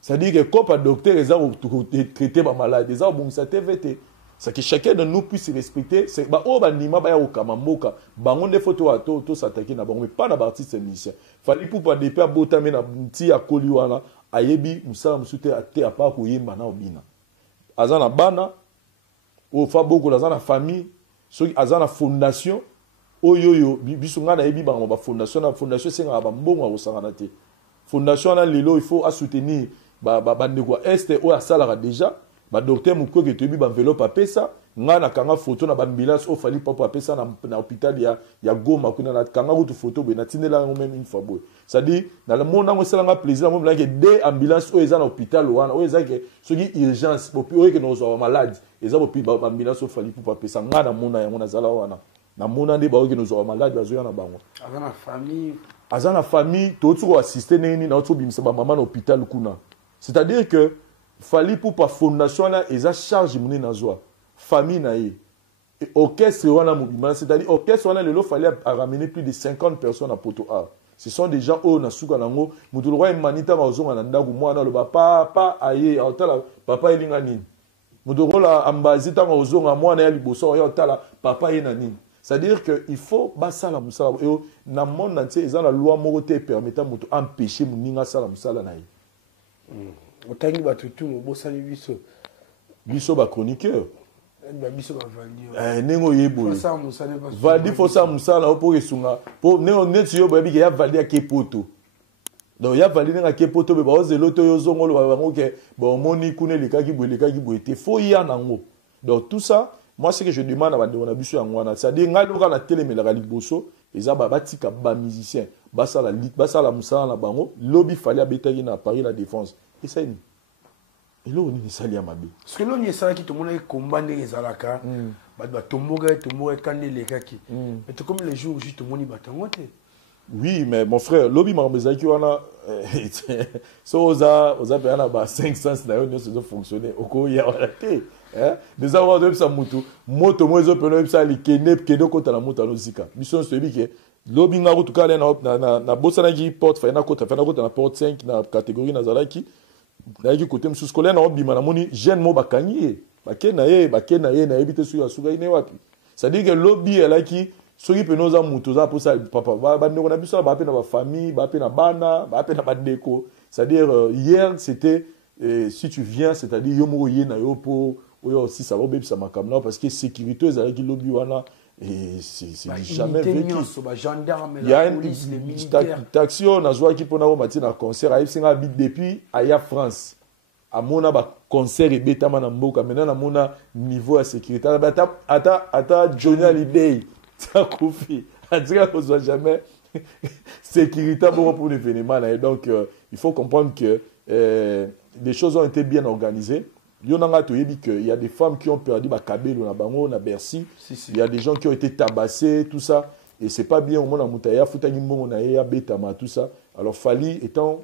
Ça dit que comme un docteur eza traiter ba malade eza bon ça TVT. Ça que chacun de nous puisse respecter c'est ba o banima ba ya okamamboka bango nde photo ato to s'attaquer na bango mais pas na artiste musicien. Fally Ipupa depuis abotame na nti ya koli wana ayebi musala musute ate apa ko yemba na obina. Azana bana o fa boko azana famille so azana fondation oyoyo biso nga na yebi ba fondation senga ba mbongo osangana te. Fondation na lelo il faut soutenir ba ndeko est o asala déjà ba docteur mukwe ke tobi ba enveloppe apesa nga na kanga photo na ba ambulance o Fally Ipupa apesa na hôpital ya Goma kuna na kanga kutu photo be na tinela même une fois boy ça dit na le monde ngo selanga plaisir mo blanque deux ambulance o eza na hôpital wana o eza ke soki urgence bopi o ke no zo malade eza bopi ba ambulance o Fally Ipupa apesa nga na mona ya mona zala wana na mona nde ba o ke no zo malade bazo na bango azana famille to tu ko assister nini na to bimisa ba maman na hôpital kuna c'est-à-dire que Fally Ipupa fondation là eza charge muni na zwa famille na ye orchestre wana mobima c'est-à-dire orchestre wana lelo fallait ramener plus de 50 personnes à Poto A. Ce sont des gens au na suka nango mutulu roi manita bazonga na ndaku mwana lo papa aye otala papa elinga nini mutulu la ambazita ngozonga mwana ya liboso ya otala papa ye na nini. C'est-à-dire que il faut basala musala et na monde entier eza la loi moko te permettant mutu empêcher muninga sala musala na ye. Otangi batutu bosali biso ba chroniqueur biso ba valdi nengo yebo valdi fosa musala opo kesunga po nengo neti yo babi ke ya valdi ya kepoto donc ya valdi nga kepoto be ba ozelo to yo zongolo ba bango ke ba omoni kune lekaki boye te fo ya nango. Donc tout ça moi ce que je demande à bande na biso ya ngwana ça dit nga loka na telemela liboso eza ba batika ba musicien basala musala na bango lobby fallait abetaki na Paris la défense. Et ça, et là, on est sali à mabe. Parce que là, on est sali qui tout le monde est combat les alaka. Bah, tomboga, kande les kaki. Mais tout comme les jours, juste tout le monde y bat. Oui, mais mon frère, lobby marmeza qui wana, so oza payana ba 500 na yo ne se fonctionner. Oko ya raté. Hein? Des avoir de ça moto mo ezo pelo ça li kene kota la moto no zika. Mission se bi ke lobby nga tout cas na bosana qui porte fa na kota na porte 5 na catégorie na zalaki. Na ki côté msu scolaire na obima na moni jeune mo bakanyi bakena ye na ebite su ya suka ine wapi. Ça dit que lobby est là qui soki penoza mutu za posa papa ba ndeko na biso ba pe na ba famille ba pe na bana ba pe na ba ndeko. C'est-à-dire hier c'était si tu viens c'est-à-dire yo mo ye na yo po oyo aussi ça va bébé ça makamna parce que sécurité za ki lobby wana et c'est jamais vécu. Il y a une taxi on a joué qui pona o matina concert a singa bit depuis aya France. A mona ba concert et betama na mboka maintenant na mona niveau de sécurité ata Johnny Hallyday ça confie a dit qu'on soit jamais sécurité pour l'événement et donc il faut comprendre que les choses ont été bien organisées il y a des femmes qui ont perdu Kabelo na bango na Bercy. Il y a des gens qui ont été tabassés, tout ça. Et c'est pas bien au moins na Moutaya, Foutani Mbongo na Eya Betama, tout ça. Alors Fali étant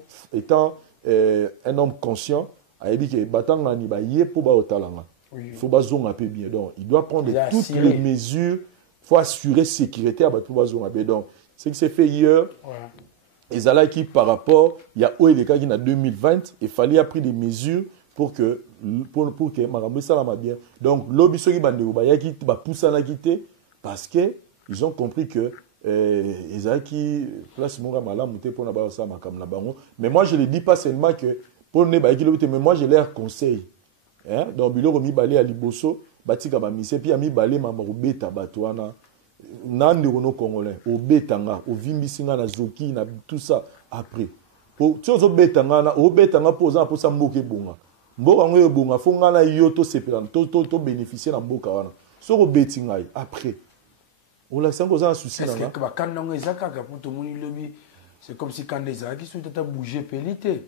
un homme conscient, a dit que Batanga ni ba yé pour ba otalanga. Il faut ba zonga peu bien. Donc il doit prendre toutes les mesures. Il faut assurer sécurité à Batou ba zonga peu. Donc ce qui s'est fait hier. Et ça là qui par rapport, il y a les cas qui en 2020, il fallait a pris des mesures pour que Marambo ça va bien. Donc lobby ceux qui bandé ba qui ba pousser la quitter parce que ils ont compris que Ezaki place mon gamala monter pour na ba ça makam na bango. Mais moi je le dis pas seulement que pour ne ba qui le mais moi je leur conseille. Hein donc bilo remis balé à Liboso, batika ba mise puis ami balé mama robeta batwana. Nandi rono congolais au betanga au vimbisinga na zoki na tout ça après pour tiozo betanga na au betanga posa pour ça mboke bonga mboka ngoyo bonga fonga na yo to sepela to bénéficier na mboka wana so ko betinga après on la sango za souci na que ba kanda ngo ezaka pour tout moni lobby c'est comme si kanda ezaki so tata bouger pelité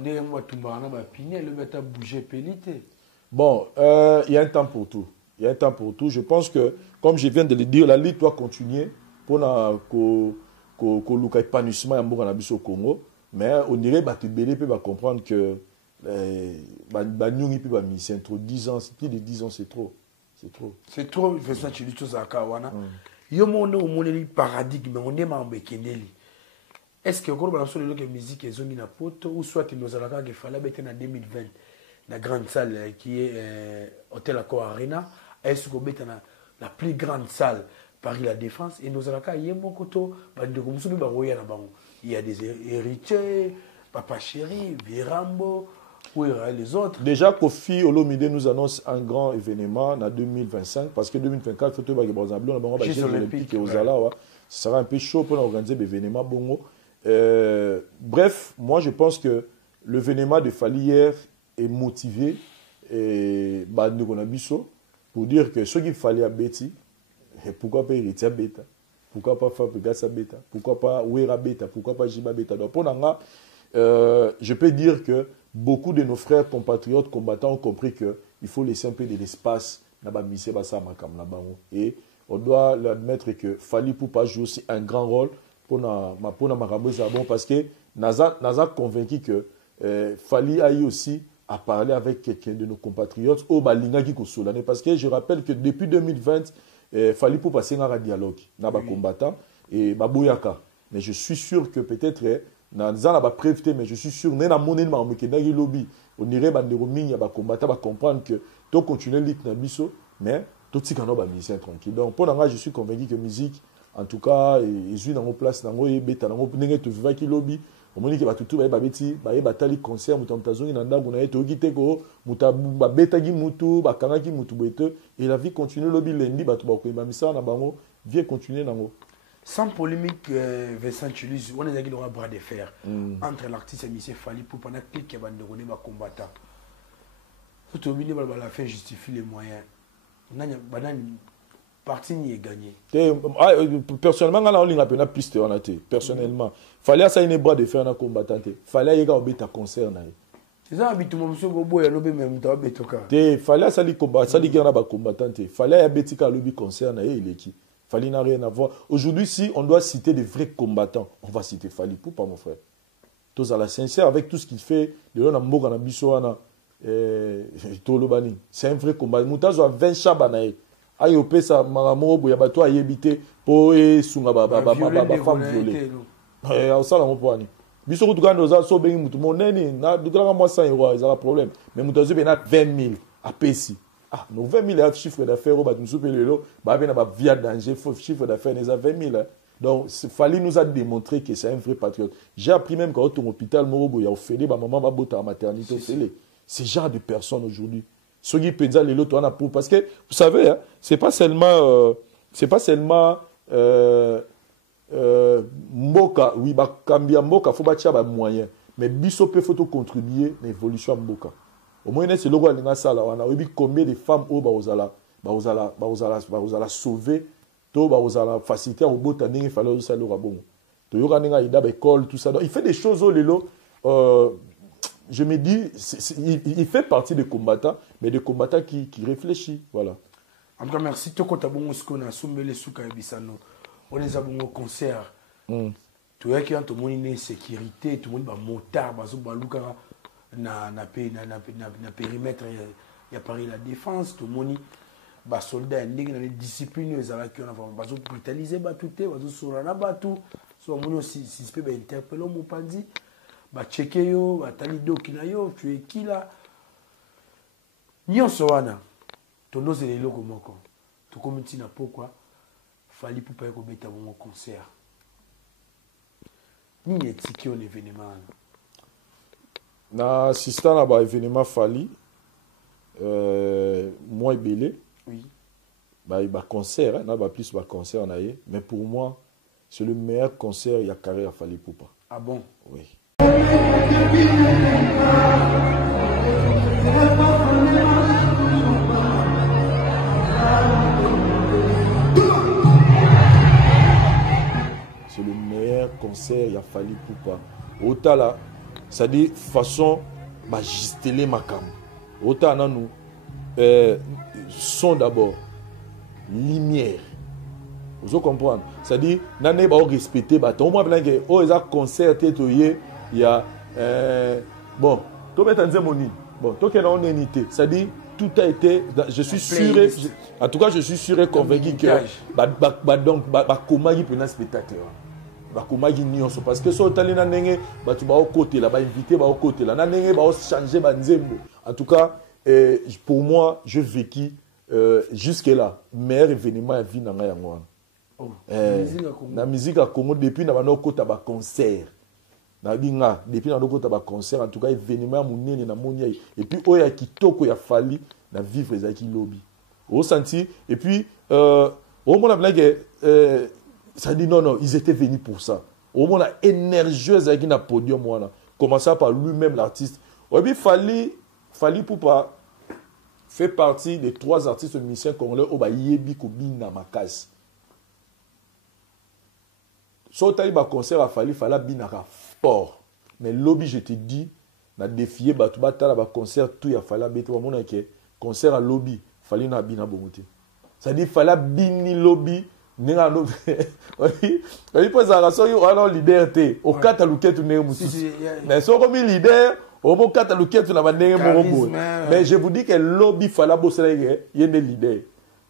ndenge mo tumba na ba piné le beta bouger pelité. Bon il y a un temps pour tout. Il y a un temps pour tout. Je pense que, comme je viens de le dire, la lutte doit continuer pour que l'épanouissement au Congo. Mais on dirait que tu peux comprendre que entre 10 ans, plus de 10 ans, c'est trop. C'est trop. C'est trop. Il fait ça, tu dis tout ça. Il y a un paradigme, on est en Bekendeli. Est-ce que vous avez la musique est zone ou soit nous allons faire en 2020 la grande salle qui est Hôtel Accor Arena? Est-ce que vous êtes la plus grande salle Paris La Défense et nous allons il y a des héritiers, Papa Chéri, Virambo, où les autres. Déjà, Kofi Olomide nous annonce un grand événement en 2025 parce que 2024, il faut que les Jeux Olympiques et aux Ala, ce sera un peu chaud pour organiser l'événement Bongo. Bref, moi je pense que l'événement de Fali hier est motivé et pour dire que ce qu'il fallait à Betty, pourquoi pas hériter à Beta, pourquoi pas Fabregas à Beta, pourquoi pas Ouera Beta, pourquoi pas Jiba Beta. Donc pour Nanga, je peux dire que beaucoup de nos frères compatriotes combattants ont compris qu'il faut laisser un peu de l'espace et on doit l'admettre que Fali Poupa joue aussi un grand rôle pour Marambo Zabon parce que Naza convaincu que Fali a eu aussi à parler avec quelqu'un de nos compatriotes au Balinga qui Solane parce que je rappelle que depuis 2020 Fali pour passer un dialogue na ba combattant et baboyaka mais je suis sûr que peut-être na ba prévité mais je suis sûr na monnaie ma mekendaki lobby on irait ba nderominga ba combattant ba comprendre que to continuer lit na biso mais to tikano ba musicien tranquille. Donc pour nga je suis convaincu que musique en tout cas ezui na place na ngo ebeta na ngo ndenge to vivaki lobby au moment que batutu ba beti ba batali concert mutamtazongi na ndangu na yeto kiteko mutabu betagi mutu bakangaki mutu bete et la vie continue lobby lundi batu ba ko misa na bango vie continuer nango sans polémique. Vincent Chilus on est dans un bras de fer entre l'artiste et monsieur Fali pour pendant clique ba ndongone ba combattant tout au milieu ba la fin justifie les moyens nanya banani parti ni est gagné. Personnellement, on a une piste en athée. Personnellement, fallait ça une bras de faire un combattant. Fallait y avoir un concert. C'est ça, tout le monde se gobo et l'obé même t'as betoka. Fallait ça les combats, ça les gars combattant. Fallait y avoir un lobby concert et il est qui. Fallait n'a rien à voir. Aujourd'hui, si on doit citer des vrais combattants, on va citer Fali pour pas mon frère. Tous à la sincère avec tout ce qu'il fait. De l'on a mort en Abissoana. C'est un vrai combat. Moutazo a 20 chabanaï. Ayo pesa maramo boya bato ayebité po e sunga ba femme violée ça la mopani biso ko tukando za so bengi mutu monene na dukala moi 100 euros ça problème mais mutazo be na 20 000 à pesi no 20 000 chiffre d'affaires au batu supélelo ba be na ba via danger chiffre d'affaires les 20 000 donc Fali nous a démontré que c'est un vrai patriote. J'ai appris même quand au hôpital morobo ya ofélé ba maman ba bota maternité ofélé ce genre de personnes aujourd'hui. Ce qui peut dire les lots parce que vous savez hein, c'est pas seulement mboka oui ba kambia mboka faut batia ba moyen mais biso peut faut contribuer à l'évolution mboka au moins c'est le roi linga sala on a vu combien de femmes au ba ozala sauver to ba ozala faciliter au bota ndenge fallait aussi le rabon to yoka ninga ida ba école tout ça donc il fait des choses au lelo je me dis, il fait partie des combattants, mais des combattants qui réfléchissent. Voilà. En tout cas, merci. Tout le monde a les souka et bisano. On les a bon au concert. Tout le monde a une sécurité, tout le monde a un motard, na périmètre, il y a Paris la défense, tout le monde a soldats, il y a des disciplines, il y a des brutalisés, il y a des soldats, il y a des interpellés, ba checker yo ba talido kinayo tu es qui là nyonso wana tondo zele loko moko to komiti na pourquoi fali pour pas ko beta bon concert ni etiki on événement na assistant na ba événement fali moi belé oui ba concert na ba plus ba concert na ye mais pour moi c'est le meilleur concert il y a carré à Fally Ipupa. Ah bon? Oui. C'est le meilleur concert il y a Fally Ipupa. Autant là, ça dit façon bah gisteler ma cam. Autant là nous son d'abord lumière. Vous comprenez? C'est-à-dire, nous ne pouvons pas respecter. Au moins, il y a un concert, il y a. Bon, tout le monde bon, tout le monde est c'est-à-dire, tout a été. Je suis sûr, en tout cas, je suis sûr et convaincu que. Donc, comment il peut y un spectacle? Comment il y a parce que si on est allé tu vas au côté, là, invité au côté, là, changer. En tout cas, pour moi, je vécu jusque-là, meilleur événement à vie dans la vie. La musique à Congo depuis na bano kota ba concert na binga depuis na kota ba concert en tout cas événement munene na monia et puis oya kitoko ya Fally na vivre ezaki lobby au senti et puis au mona blague ça dit non ils étaient venus pour ça au mona énergie ezaki na podium wana commençant par lui-même l'artiste et puis Fally Ipupa fait partie des 3 artistes musiciens congolais au ba yebi ko bina makasi. So tali ba concert a Fally binaka fort mais lobby je te dis na défier batu batala ba concert tout ya Fally beto mona ke concert a lobby Fally na bina bongote ça dit Fally bini lobby ninga no oui pour ça raison yo alors liberté au kata luketu ne musu mais so comme leader au bo kata luketu na bandenge moko mais je vous dis que lobby Fally bosela yende leader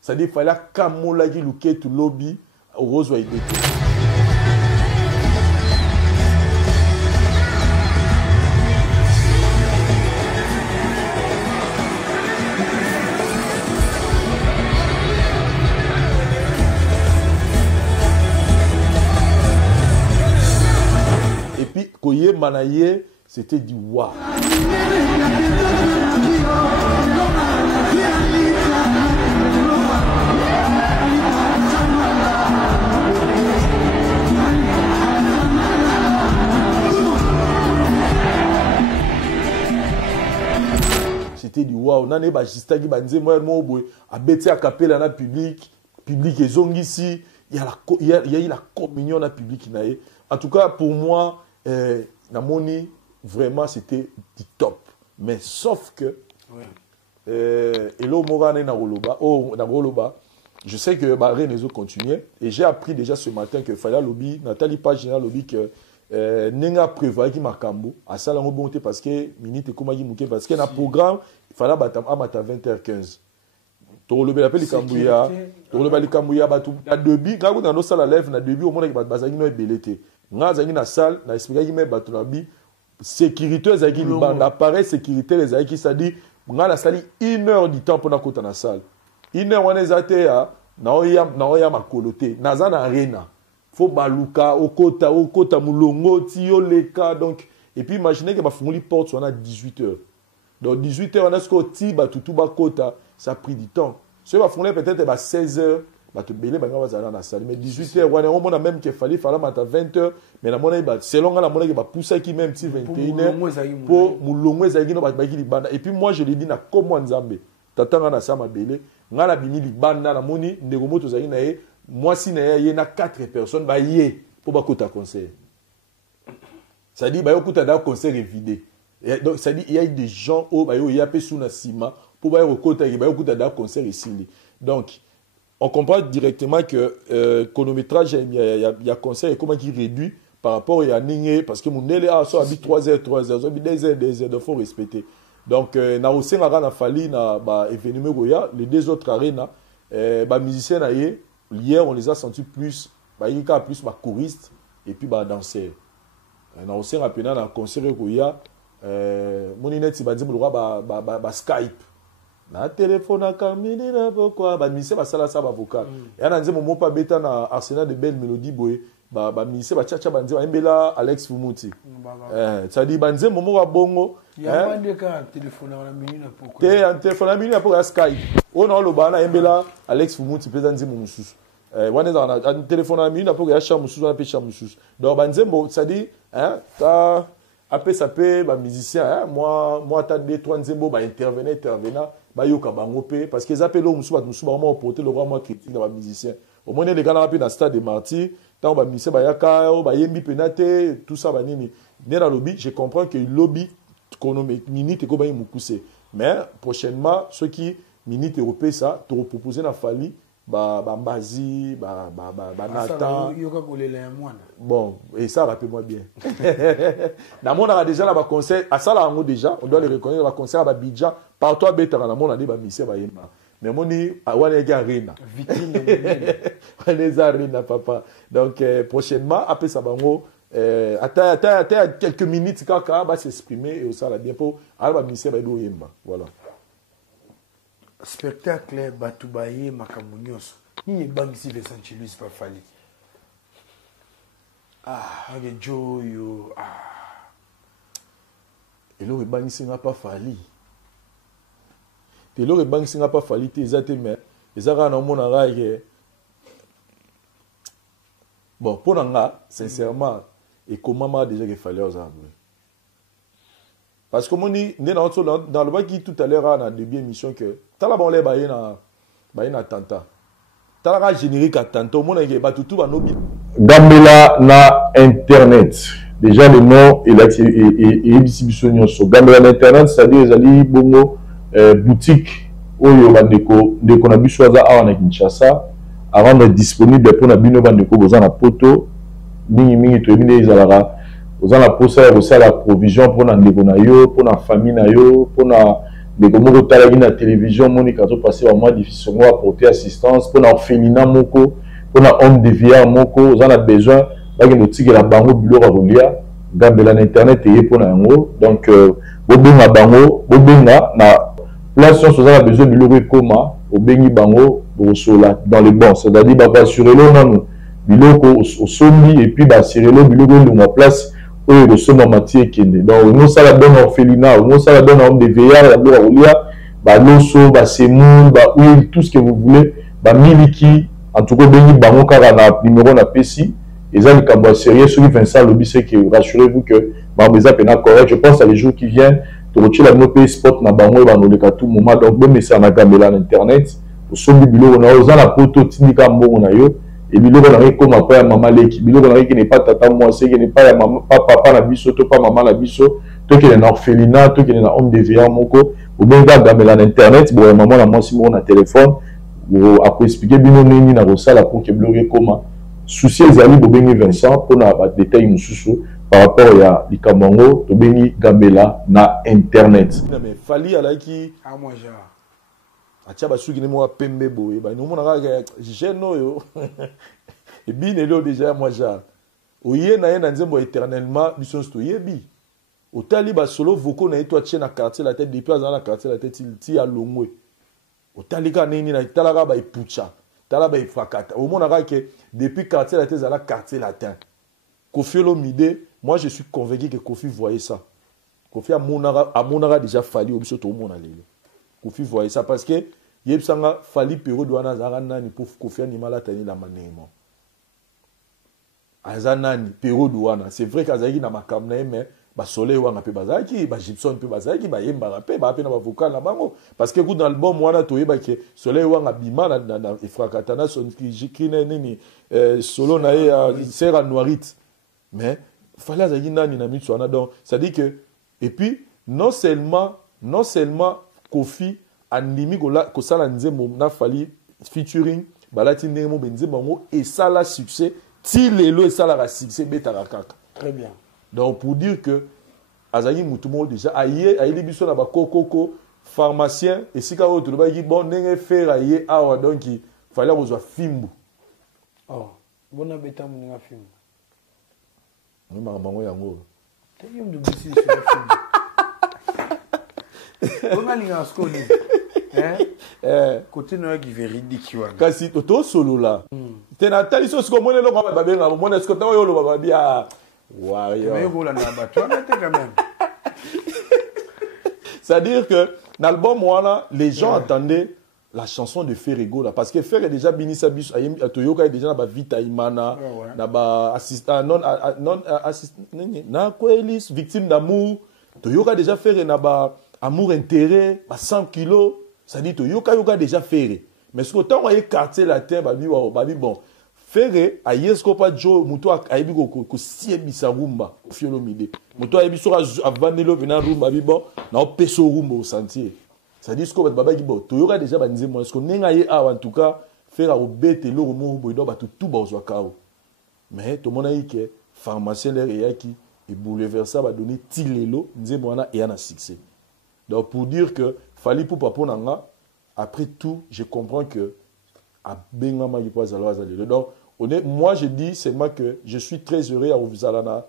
ça dit Fally kamola ki luketu lobby rose wa ibeto. Koye Manaye, c'était du waouh. C'était du waouh. Nane ba jistaki banze moi boy a beti a capella na public ezongisi il y a eu la communion na public nae. En tout cas pour moi Namoni, vraiment, c'était du top. Mais sauf que, je sais que Renézo continuait. Et j'ai appris déjà ce matin que Fally Lobby, Nathalie Pagina Lobby, que Nenga prévoit qui m'a cambo. À ça, la bonté parce que minute comment il mouké parce que dans le programme, il fallait battre à 20h15. Tolobé l'appel Kambouya, Tolobé Kambouya, Batou, na début, quand on a nos salles à lèvres, na début, au moins, il va bazar no ébelleté. Nga zangi na salle na expliquer qui met bato na bi sécurité zaki l'appareil sécurité les zaki ça dit nga la salle 1 heure du temps pour na kota na salle 1 heure on ezate ya na oya makolote na za na arena faut baluka okota mulongo ti yo leka donc et puis imaginez que ba fungoli porte soit à 18h donc 18h on a ce que ti ba tutu ba kota ça a pris du temps ce va fungoli peut-être ba 16h bato belé banga bazala na salle mais 18h wana on mona même que Fally mata 20h mais na mona ba selon la mona que ba poussa qui même si 21h pour mulongo ezaki no ba ki libanda et puis moi je lui dis na comme nzambe tatanga na sama belé ngala bini libanda na moni ndeko moto zaki na ye moi si na ye na 4 personnes ba ye pour ba kota concert ça dit ba yo kuta da concert vidé Donc, ça dit, il y a des gens il y a peu sous la cima pour voir au concert ici. Donc, on comprend directement que chronométrage, il y a concert et comment il réduit par rapport à Ningé, parce que mon nez a 3 heures, 2 heures, il faut respecter. Donc, na aussi na fali na événement les 2 autres arénas, musiciens hier on les a sentis plus, il y a plus choristes et puis danseurs. Na aussi rapidement dans le concert mon net si banzi Skype. Na téléphone à Camille na pourquoi musiciens basala ça vocal. Et na nzemo mo pa beta na Arsenal de belles mélodies boy. Musiciens bachacha banzi embela Alex Fumuti. Ça dit banzi momo wa bongo. Il y a pas de cas téléphone à la minute na pourquoi. Téléphone à minute pour Skype. On a le bana embela Alex Fumuti président nzemo mususu. Wana za téléphone à minute pour ya chambre mususu na pe chambre mususu. Donc banzi ça dit ta après ça peut musicien moi ta 2-3 nzembo intervenir yoka bango pe parce que appellent au musuba vraiment porter le vraiment critique dans musicien au moins les gars là dans stade de Martyrs tant musicien yaka yembi penate tout ça nini dans lobby je comprends que lobby économique minute ko ba mukuse mais prochainement ceux qui minute européen ça te proposer na fali Mbazi, Nathan. Bon, et ça, rappelle-moi bien. Dans mon a déjà là, concert, à ça là, déjà, on doit le reconnaître, le concert à Bidja, partout à Bétara, dans mon a dit, mais mon dit, à Wanega Arena. On est Arena, papa. Donc, prochainement, après ça, attends quelques minutes, quand on va s'exprimer, et ça, là, bien pour, alors, voilà. Spectacle Batoubaye Makamounios. Ni bangisi Vincent Louis pas fali. Avec Joe yo. Et le bangisi n'a pas fali. Et le bangisi n'a pas fali. T'es mais ils ont un mon arabe. Bon pour nanga sincèrement et comment m'a déjà qu'il fallait aux arbres. Parce que moi, dans le bas qui tout à l'heure a un début d'émission que Talabon les baillé na tanta. Talaga générique à tanta. Au monde a tout va nos Gambela na internet. Déjà le nom et exhibition sur Gambela na internet, c'est-à-dire les ali bongo boutique où il y a des konabi choisa à en Kinshasa avant d'être disponible pour na bino bandeko bozana poto mingi to ebine izalara. Vous avez la provision pour la famille, pour la télévision, passer un mois difficile, apporter assistance, pour la féminin, pour la homme de vie, vous avez besoin de la bango bureau à Rolia, Gambela internet et pour la donc, Bobinga bango, Bobinga, na place où vous avez besoin de l'euro coma, au Bengi bango, dans les bons, c'est-à-dire, assurer l'eau, biloko au sombi et puis assurer l'eau, biloko dans place. De ce moment donc nous ça la donne orphelinat nous ça la donne homme de veillard la bois l'osso semoule huile tout ce que vous voulez miliki en tout cas bengi bango kaka na numéro na pesi et ça le cambo sérieux celui Vincent Lobby c'est que rassurez-vous que beza pena correct je pense à les jours qui viennent tu retires la no spot na bango ba no le tout moment donc bon mais ça na Gambela internet au sombi bilo na oza la poto tindika mbongo na yo. Et biloko na comme après maman leki biloko na qui n'est pas tata moi c'est qui n'est pas maman papa na biso to pas maman na biso to qui est na orphelinat to qui est na homme de veillard moko ou bien Gambela na internet bon maman na moi si mon na téléphone ou après expliquer bino nini na rosala pour que bloquer comment souci ezali bobengi Vincent pour na détail mususu par rapport à likamongo to bengi Gambela na internet mais fali ala ki à moi genre atia basuki nemo pembe boye ba nomona ka geno yo et bien elo déjà moi ja oye na yena nzembo éternellement biso sto yebi otali ba solo voko na etwa tche na quartier la tête depuis dans la quartier la tête ti ya longwe otali ka nini na talaka ba ipucha tala ba ifakata au mona ka que depuis quartier la tête à la quartier latin Kofi Olomide moi je suis convaincu que Kofi voyait ça Kofi a monara déjà fallu au biso to mona lelo Kofi voyait ça parce que yebsanga fali période wana zanga nani pour Kofi animala tani la manemo azanani période wana c'est vrai qu'azaki na makamna mais ba soleil wana pe bazaki ba gypsum pe bazaki ba yemba pe ba pe na ba vocal na bango parce que dans l'album wana to yeba que soleil wana bima na ifrakatana son qui nini solo na sera noirit mais fallait azaki nani na mitsu wana donc ça dit que et puis non seulement Kofi andimi ko sala nzembo na fali featuring balati ndemo benzembo et ça la succès ti lelo et ça la succès betaka kaka. Très bien. Donc pour dire que azali mutumo déjà aye biso na ba kokoko pharmacien et si ka autre ba ki bon ndenge faire aye awa donc il fallait kozwa fimbu. Oh, bona beta muninga fimbu. Ni makambo yango. Tayum de bisi sur la fimbu. Bona linga skoni. Côté no qui véridique wana. Kasi to solo là. Tena tali so sko mona lo ba benga mona sko tawo yo lo ba bia. Wow. Mais yo la na ba tu on était quand même. C'est-à-dire que dans l'album voilà, les gens attendaient la chanson de Ferrego là parce que Fer est déjà binisa bis Toyoka est déjà na ba Vita Imana na ba assistant non assistant na Quelis victime d'amour Toyoka déjà Fer na ba amour intérêt ba 100 kilos ça dit Toyoka déjà Fer mais ce que tant on quartier latin ba bon Fer a yesko pa jo muto aibi ko siebisa rumba fiolomide muto aibi so avanelo vena rumba bi bon na peso rumba au sentier. Ça dit ce que baba qui bon toyoka déjà banze moi ce qu'on nenga ye en tout cas faire au bête le romo boido ba tout bazwa kao mais tout monde a que pharmacien l'air et qui et bouleversa va donner tilelo nzembo wana et na succès. Donc pour dire que fali pour papa nanga après tout je comprends que a benga ma qui pas alors azali. Donc moi je dis seulement que je suis très heureux à vous alana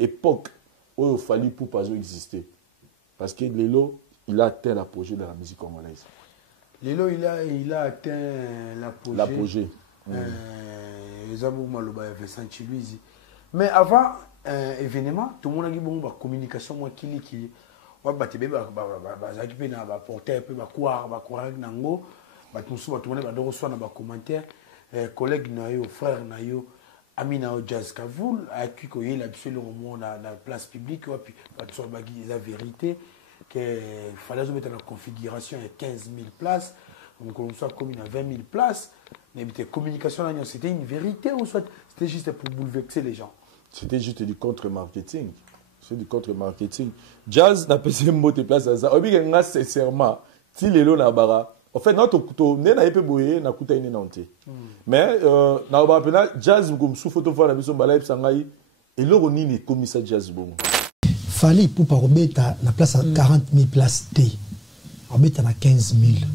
époque où il fallait pour pas exister parce que lelo il a atteint l'apogée de la musique congolaise. Lelo, il a atteint l'apogée. Mais avant événement, tout le monde a dit bon, communication, moi, qui on va battre, porter, nango, tout le monde a reçu un commentaire, collègue nayo, frère nayo, ami nayo Jazz Kavoul, a qui qu'il a absolument dans la place publique, puis la vérité. Qu'il fallait mettre la configuration à 15 000 places, donc on soit commune à 20 000 places, mais la communication, c'était une vérité ou soit c'était juste pour bouleverser les gens? C'était juste du contre-marketing. C'est du contre-marketing. Jazz n'a pas de mot de place à ça. Obi sincèrement, si les lots n'a bara. En fait, notre couteau, n'est pas peu boyer, n'a coûté une nanté. Mais n'a pas appelé Jazz comme sous photo fois la mission balai sangai et l'eau ni les commissaires Jazz bon. Fallait pour pas remettre la place à 40 000 places T. Remettre à 15 000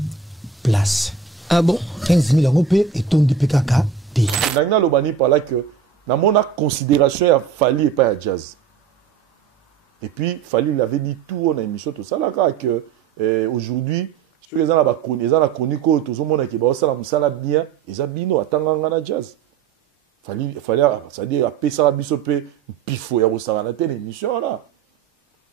places. Ah bon? 15 000 en et ton du PKK T. Nagna Lobani par là que dans mon considération il fallait pas à Jazz. Et puis fallait il avait dit tout on a émission tout ça là que aujourd'hui ceux qui ont la connu que tout le monde qui va ça la musala bien ils a bino attendant na Jazz. Fallait c'est-à-dire à pesa bisope pifo ya bosala na telle émission là.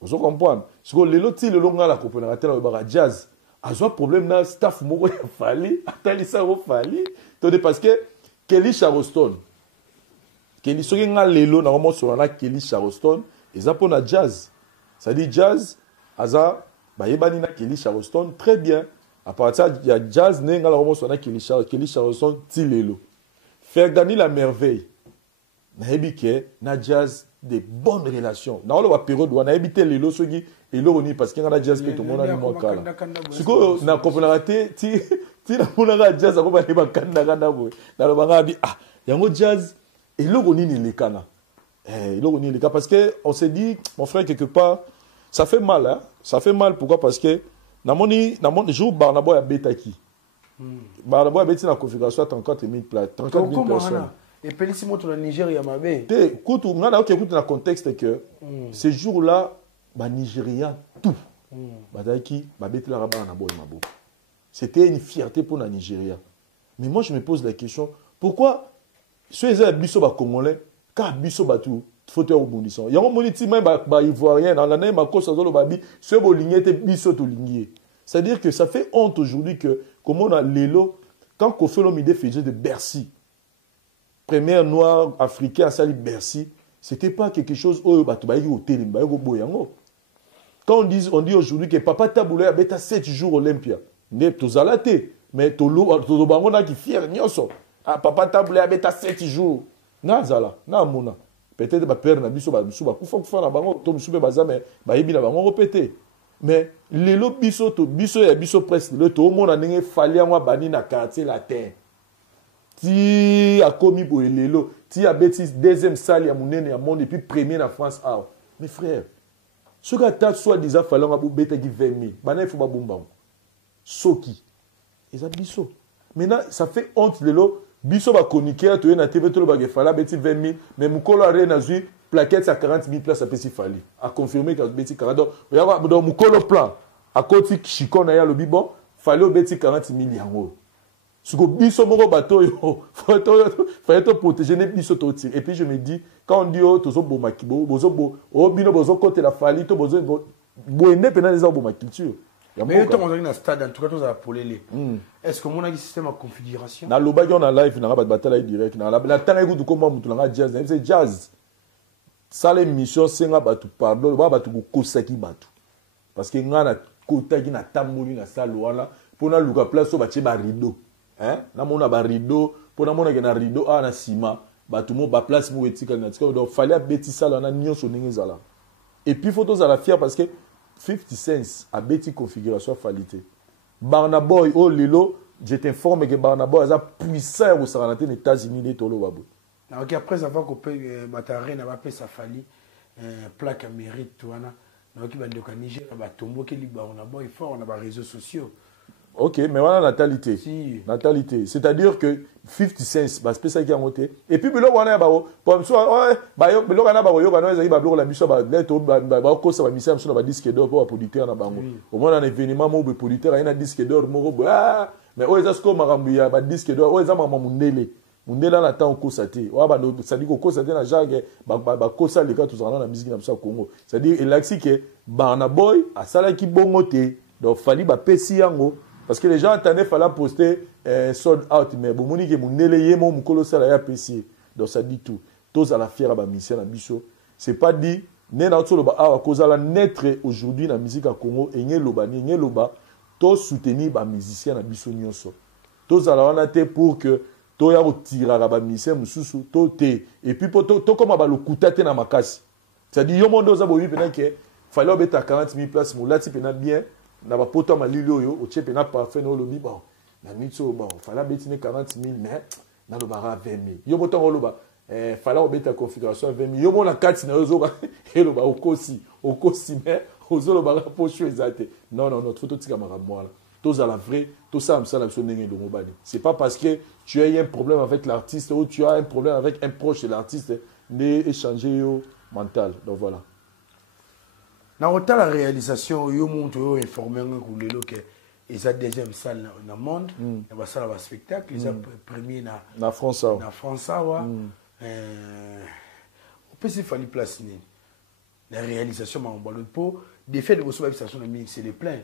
Vous comprenez? Parce que les lotis, le long la coopérative de Jazz, a un problème dans le staff, il fallait, attendez ça, il fallait. Parce que Kelly Charleston, Kelly, ce qui est le long, normalement, sur la Kelly Charleston, ils ont un Jazz. Ça dit Jazz, Aza, Bayebani na Kelly Charleston, très bien. À part ça, il y a Jazz, normalement, sur la Kelly Charleston, Tilelo. Faire gagner la merveille. Na Jazz, des bonnes relations. Dans la période où on a évité les lots et l'eau parce qu'il y a un jazz que tout le monde a mis en cala. Ce que na coopérative, ti na mona jazz a pas ba kanda kanda boy. Na lo banga bi ah, yango jazz et l'eau ni les kana. L'eau ni les cas parce que on s'est dit mon frère quelque part ça fait mal hein. Ça fait mal pourquoi parce que na mon jour Barnabo a betaki. Barnabo a beti na configuration 34 000 places, 34 000 personnes. Et Pélissimo, tu as Nigeria, ma belle. Écoute, on a dans le contexte que ces jours-là, Nigeria, tout. C'était une fierté pour la Nigeria. Mais moi, je me pose la question, pourquoi ceux qui sont congolais, quand ils sont tout, fauteuil rebondissant. Il y a un moniti même ivoirien, dans l'année, ma cause, ceux qui ont ligné, ils ligné. C'est-à-dire que ça fait honte aujourd'hui que, comme on a l'élo, quand Kofi Olomide faisait de Bercy, première noire africaine à Sali Bercy, c'était pas quelque chose où quand on dit aujourd'hui que Papa Taboulé a bêta 7 jours Olympia, mais tout ça là mais tout le monde qui fier nyoso. Papa Taboulé a bêta 7 jours. Nazala, na mona. peut-être ba père na biso ba biso ba kufa na bango to biso be bazame ba yebi na bango répéter mais lelo biso to biso ya biso presque le to mona ndenge fali yango bani na quartier latin ti akomi boye lelo ti abeti deuxième salle ya munene ya monde et puis premier na France ah mes frères ce que ta soit disant fali yango beta ki 20 000 bana il faut ba bomba soki eza biso maintenant ça fait honte lelo biso ba coniquer to na TV to ba ke fala beti 20 000 mais mukolo are na zui plaquette à 40 000 places à Pessi Fali. A confirmé que Betty 40 000. Dans mon plan, à côté Chicon, il y a le bibon, fallait au Betty 40 000 yango. Ce que biso moro bateau, fallait protéger les biso toti. Et puis je me dis, quand on dit oh, tozo bo makibo, bozo bo, oh bino bozo côté la Fali, to bozo bo indépendant des arbres ma culture. Mais quand on est dans le stade, en tout cas, tous à polélé. Est-ce que mon a un système de configuration? Dans le bagage on a live, on a bataille direct. La tanga de comment on a jazz, c'est jazz. Ça les missions c'est nga batu pardon ba batu ko kosaki batu parce que nga na kota ki na tamboli na salle wala pour na luka place so ba tie ba rideau hein na mona ba rideau pour na mona ke na rideau a na ciment batu mo ba place mo etika na tika donc fallait beti salle na nyonso ningi zala et puis photos à la fière parce que 50 cents a beti configuration qualité Barna Boy oh lelo je t'informe que Barna Boy a puissant au Saranaté aux États-Unis les tolo babo. Ok, après avoir coupé Batare, n'a pas fait sa fali plaque à mérite, tu vois. Donc, il va de Niger, il va tomber, on a bon effort, on a des réseaux sociaux. Ok, mais voilà la natalité. Si. Natalité. C'est-à-dire que 50 cents, c'est ça qui a monté. Et puis, on a pour soi, on a la mission, disque d'or pour producteur na bango. Au moins, un événement, mon producteur a un disque d'or, mais oh, est-ce qu'on m'a disque d'or, oh, est-ce qu'on m'a mundele. Mundela na temps kosate wa ba no ça dit ko kosate na jage ba kosa le ka tous na musique na biso Congo c'est à dire elaxi que Barna Boy a sala ki bongote donc fali ba pesi yango parce que les gens attendaient fallait poster sold out mais bon moni ke mundele yemo mukolo sala ya pesi donc ça dit tout tous à la fière ba mission na biso c'est pas dit né na tsolo ba a cause la naître aujourd'hui na musique à Congo et nye loba to soutenir ba musicien na biso nyonso tous à la on a été pour que to ya rotira ba mission mususu to te et puis to comme ba lokuta te na makasi c'est à dire yo mondo za boyi pena ke fallait obeta 40 000 places mo lati pena bien na ba poto malilo yo o che pena parfait no lobi bon na mitso bon fallait betine 40 000 mais na lo bara 20 000 yo boton lo ba fallait obeta configuration 20 000 yo mo na 4 na yo zo ba e lo ba okosi mais ozo lo bara pocho ezate non notre photo tika makamwa la tous à la vraie, tout ça, c'est pas parce que tu as eu un problème avec l'artiste ou tu as un problème avec un proche de l'artiste d'échanger au mental. Donc voilà. Dans la réalisation, il y a informé que ils ont deuxième salle dans le monde, il y a salle de spectacle, ils ont premier na France. Na France, on peut se faire place la réalisation en ballon de peau. Des faits de vos station de musique, c'est les pleins.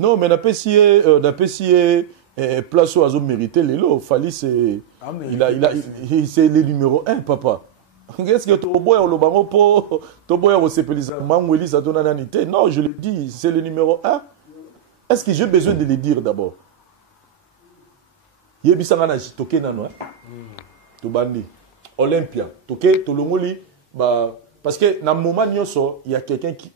Non, mais d'après si place où a mérité les lots, Fali c'est c'est le numéro 1 papa. Qu'est-ce que tu bois au bango pour tu bois au sépulisa Mangweli ça donne nanité. Non, je le dis, c'est le numéro 1. Est-ce que j'ai besoin de le dire d'abord? Yebisanga na toke nano to bandi Olympia, toke to longoli ba parce que dans le moment nyonso il y a quelqu'un qui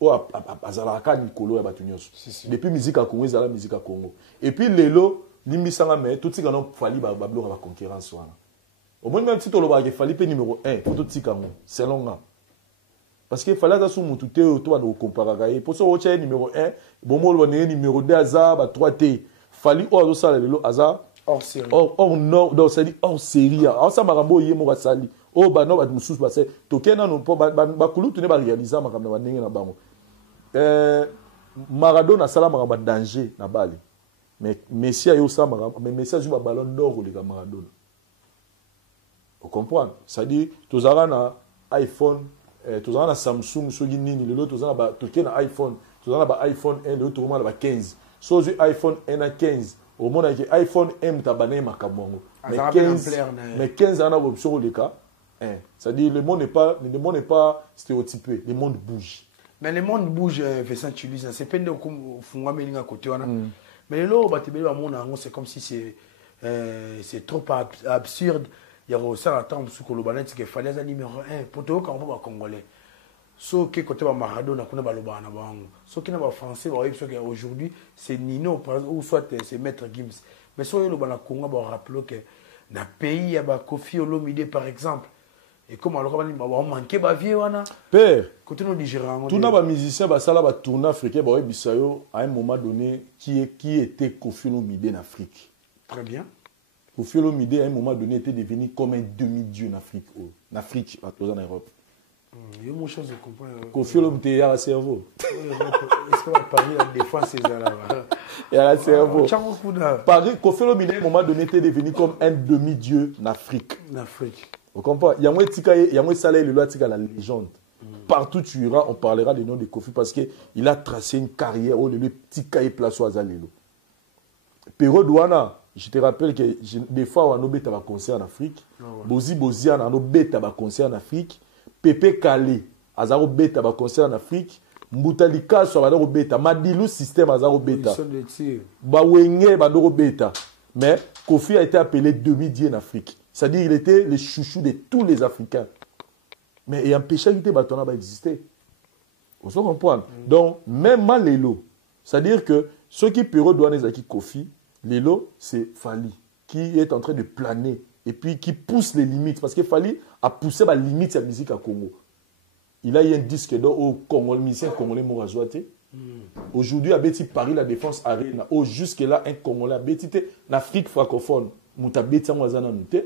azalaka Nicolo ya batu nyonso depuis musique à Congo ezala musique à Congo et puis lelo limbisanga mais tout tika non fali ba bloko ba concurrence wana au moins même si to loba ke fali pe numéro 1 pour tout tika mo selon nga parce que fallait ça mutu te to ba no comparer et pour ça o tché numéro 1 bon mo lo ne numéro 2 aza ba 3 t fali o azo sala lelo aza hors série non donc ça dit hors série en ça marambo yemo ga sali oh bah non bah musus bah c'est token non pas bah kulu tu n'es pas réalisé ma comme na na bango Maradona sala ma danger na bali mais Messi a eu ça mais Messi a joué ballon d'or les gars Maradona vous comprenez ça dit tous na iPhone tous na Samsung sogi nini le l'autre tous ba token na iPhone tous na ba iPhone 1 le autre ba 15 so du iPhone 1 à 15 au monde avec iPhone M tabané makamongo mais 15 ans option les cas. C'est-à-dire le monde n'est pas stéréotypé, le monde bouge. Mais le monde bouge, Vincent Chilus, c'est pas comme Funga Melinga côté. Mais là, c'est comme si c'est trop absurde il y a aussi un temps sous Kolobanet qui fallait un numéro 1 pour tout quand on va congolais. Sauf que côté Maradona, on a Baloba na bango. Sauf que na français, aujourd'hui c'est Nino ou soit c'est Maître Gims. Mais sur le Bana Congo, on rappelle que dans le pays il y a Kofi Olomide par exemple. Et comme alors on manquait ba vie wana. Père, côté nous Nigérian. Tout na musicien ba sala ba tourner africain ba bisayo à un moment donné qui était Kofi Olomide en Afrique. Très bien. Kofi Olomide à un moment donné était devenu comme un demi-dieu en Afrique, en Afrique, en Europe. Il y a mon chose de comprendre. Kofi Olomide il y a le cerveau. Est-ce qu'on va parler de la défense ces là? Il y a le cerveau. Paris, Kofi Olomide à un moment donné était devenu comme un demi-dieu en Afrique. En Afrique. Vous comprenez? Il y a moins de salaire, le loi de la légende. Partout où tu iras, on parlera du nom de Kofi parce qu'il a tracé une carrière où le petit cahier place au Azalelo. Pero Douana, je te rappelle que des fois, on a un concert en Afrique. Bozi Bozian, on a un concert en Afrique. Pepe Kale, on a un concert en Afrique. Mbutalika, on a un beta. Madilou System, on a un beta. Bawenge, on a un beta. Mais Kofi a été appelé demi-dieu en Afrique. C'est-à-dire qu'il était le chouchou de tous les Africains. Mais il y a un péché qui va exister. Vous comprenez? Donc, même Lelo, c'est-à-dire que ceux qui peuvent donner Zaki Kofi, Lelo, c'est Fali, qui est en train de planer et puis qui pousse les limites. Parce que Fali a poussé la limite de la musique à Congo. Il a eu un disque d'or au Congo, le musicien congolais Morazouate. Aujourd'hui, à Betty Paris, la Défense Arena. Jusque-là, un Congolais a Betty, l'Afrique francophone, Moutabeti Mwazana Nute.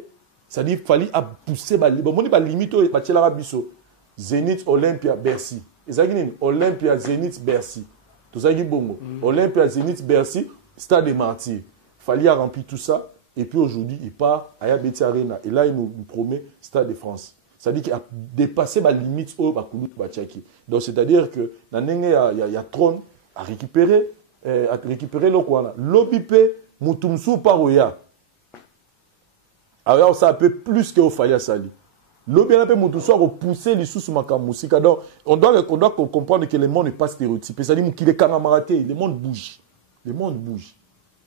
C'est-à-dire qu'il fallait pousser la limite. Zénith, Olympia, Bercy. Olympia, Zénith, Bercy. Tout ça, bongo. Olympia, Zénith, Bercy, Stade des Martyrs. Il fallait remplir tout ça. Et puis aujourd'hui, il part à Yabeti Arena. Et là, il nous promet Stade de France. C'est-à-dire qu'il a dépassé la limite au Bakoulout Bachaki. Donc, c'est-à-dire que il y a Trône à récupérer le Kouana. L'Obipé, Moutoumsou, Paroya. Alors, ça peut plus qu'au Faya Sali. L'Obien a Moutoumsou a repoussé les sous Makamousika. Donc, on doit comprendre que le monde n'est pas stéréotypé. C'est-à-dire qu'il est caramaraté. Le monde bouge. Le monde bouge.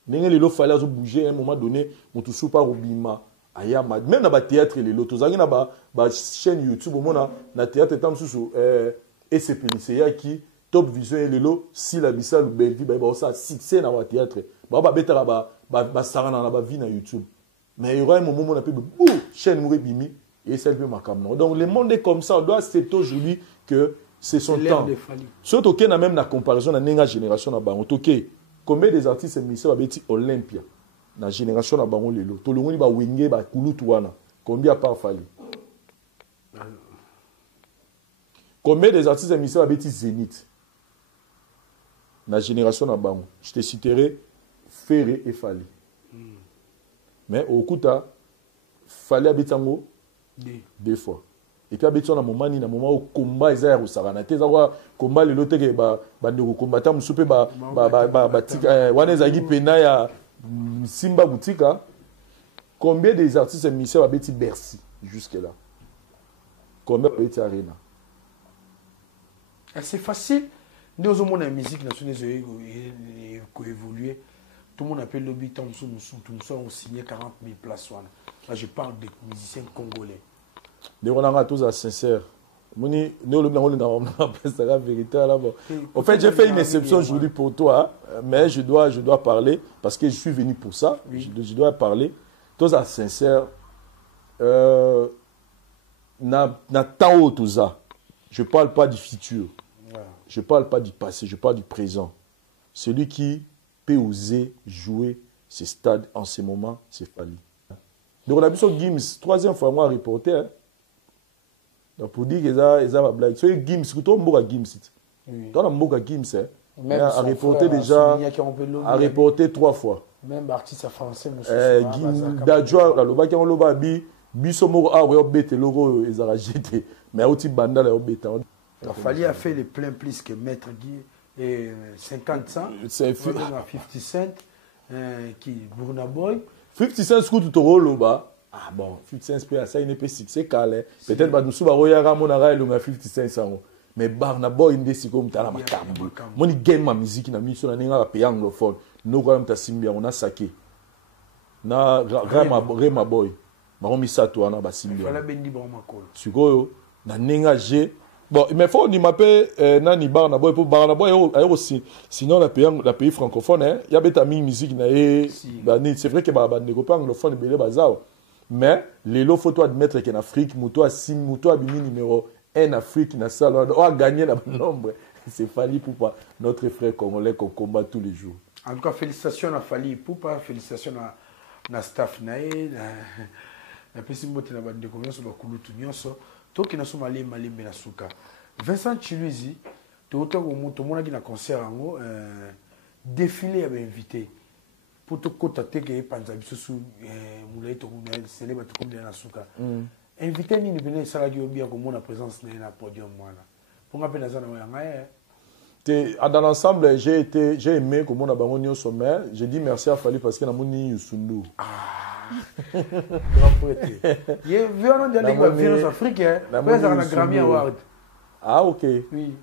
Même dans le bouger à un moment donné, Moutoumsou par Obima. Même dans le théâtre, les lotos, dans la chaîne YouTube, dans le théâtre, et c'est Pénicéa qui top vision et les lots, si la bissa, le Belgique, ça, si c'est dans le théâtre, ça va dans la vie dans YouTube. Mais il y aura un moment où on appelle chaîne Mourébimi et celle de Macam. Donc le monde est comme ça, on doit accepter aujourd'hui que c'est son temps. Surtout qu'il y a même la comparaison dans la génération. Combien des artistes émissions avec Olympia? La génération na bango lelo to longo ni ba wenge ba kulutu wana combien par Fali combien des artistes émissions avec Zénith la génération na bango je te citerai Ferré et Fali mais au kuta Fali abitango deux fois et puis abitango na moment au combat ezaya rusarana te za combat lelo te ke ba ndeko combattant musupe ba wana ezaki pena ya Simba Boutika, combien des artistes émissions avaient été Bercy jusque-là? Combien avaient été Arena? C'est facile. Nous avons la musique nationale qui a évolué. Tout le monde appelle le Bitom Soumsou, on signé 40 000 places. Là, je parle des musiciens congolais. Nous sommes tous sincères. En fait, j'ai fait une exception aujourd'hui pour toi, mais je dois parler parce que je suis venu pour ça. Oui. Je dois parler. Tous à sincère. Je ne parle pas du futur. Je ne parle pas du passé. Je parle du présent. Celui qui peut oser jouer ces stades en ce moment, c'est Fali. Donc, on a vu sur Gims, troisième fois, moi, reporter. Pour dire que ça est ma blague. C'est Gims, c'est toi Mboka Gims. Toi Mboka Gims, a reporté déjà, a reporté 3 fois. Même artiste français, Dadjoa, la loba qui a loba bi, bisomoro a rebete logo ezara jeté, mais outi banda la rebete. Fali a fait les pleins plus que Maître Guy et 50 cents. C'est 50 Cent qui Burna Boy. 50 Cent scout tout loba. Ah bon, 50 Cent peut ça il n'est pas si c'est calé. Peut-être ba nous suba roya ramona ra le 50 Cent. Mais Burna Boy ndesi comme tala makambo. Moni game ma musique na miso na ninga pa anglophone. No kwa mta simbia on a saké. Na Rema Boy. bango misato wana basimbi fala bendi bon makolo sikoyo na nenga je bon mais faut ni m'appelle nani bar na boy pour bar na boy aussi sinon la pays francophone hein y a beta mi musique na c'est vrai que ba ndeko pa anglophone belé bazao mais les lots faut admettre qu'en Afrique muto a bimi numéro 1 Afrique na salon a gagné la nombre c'est Fally Ipupa notre frère congolais qu'on combat tous les jours. En tout cas félicitations à Fally Ipupa, félicitations na staff nae na pesi mbote na bandeko nyonso bakulutu nyonso toki na soma malembe na suka. Vincent Chiluizi to mona ki na concert yango défilé ya ba invité pour to kota teke panza biso su mulai to kuna célèbre to comme na suka. Invité ni bene sala ki obia ko mona présence na podium mwana. Pour nga pena zana wanga dans l'ensemble, j'ai aimé comment on a bango au sommet. J'ai dit merci à Fally parce que na moni Youssou. Grand poète. Il est violent de la violence africaine. Na Grammy Award. Ah OK. Oui.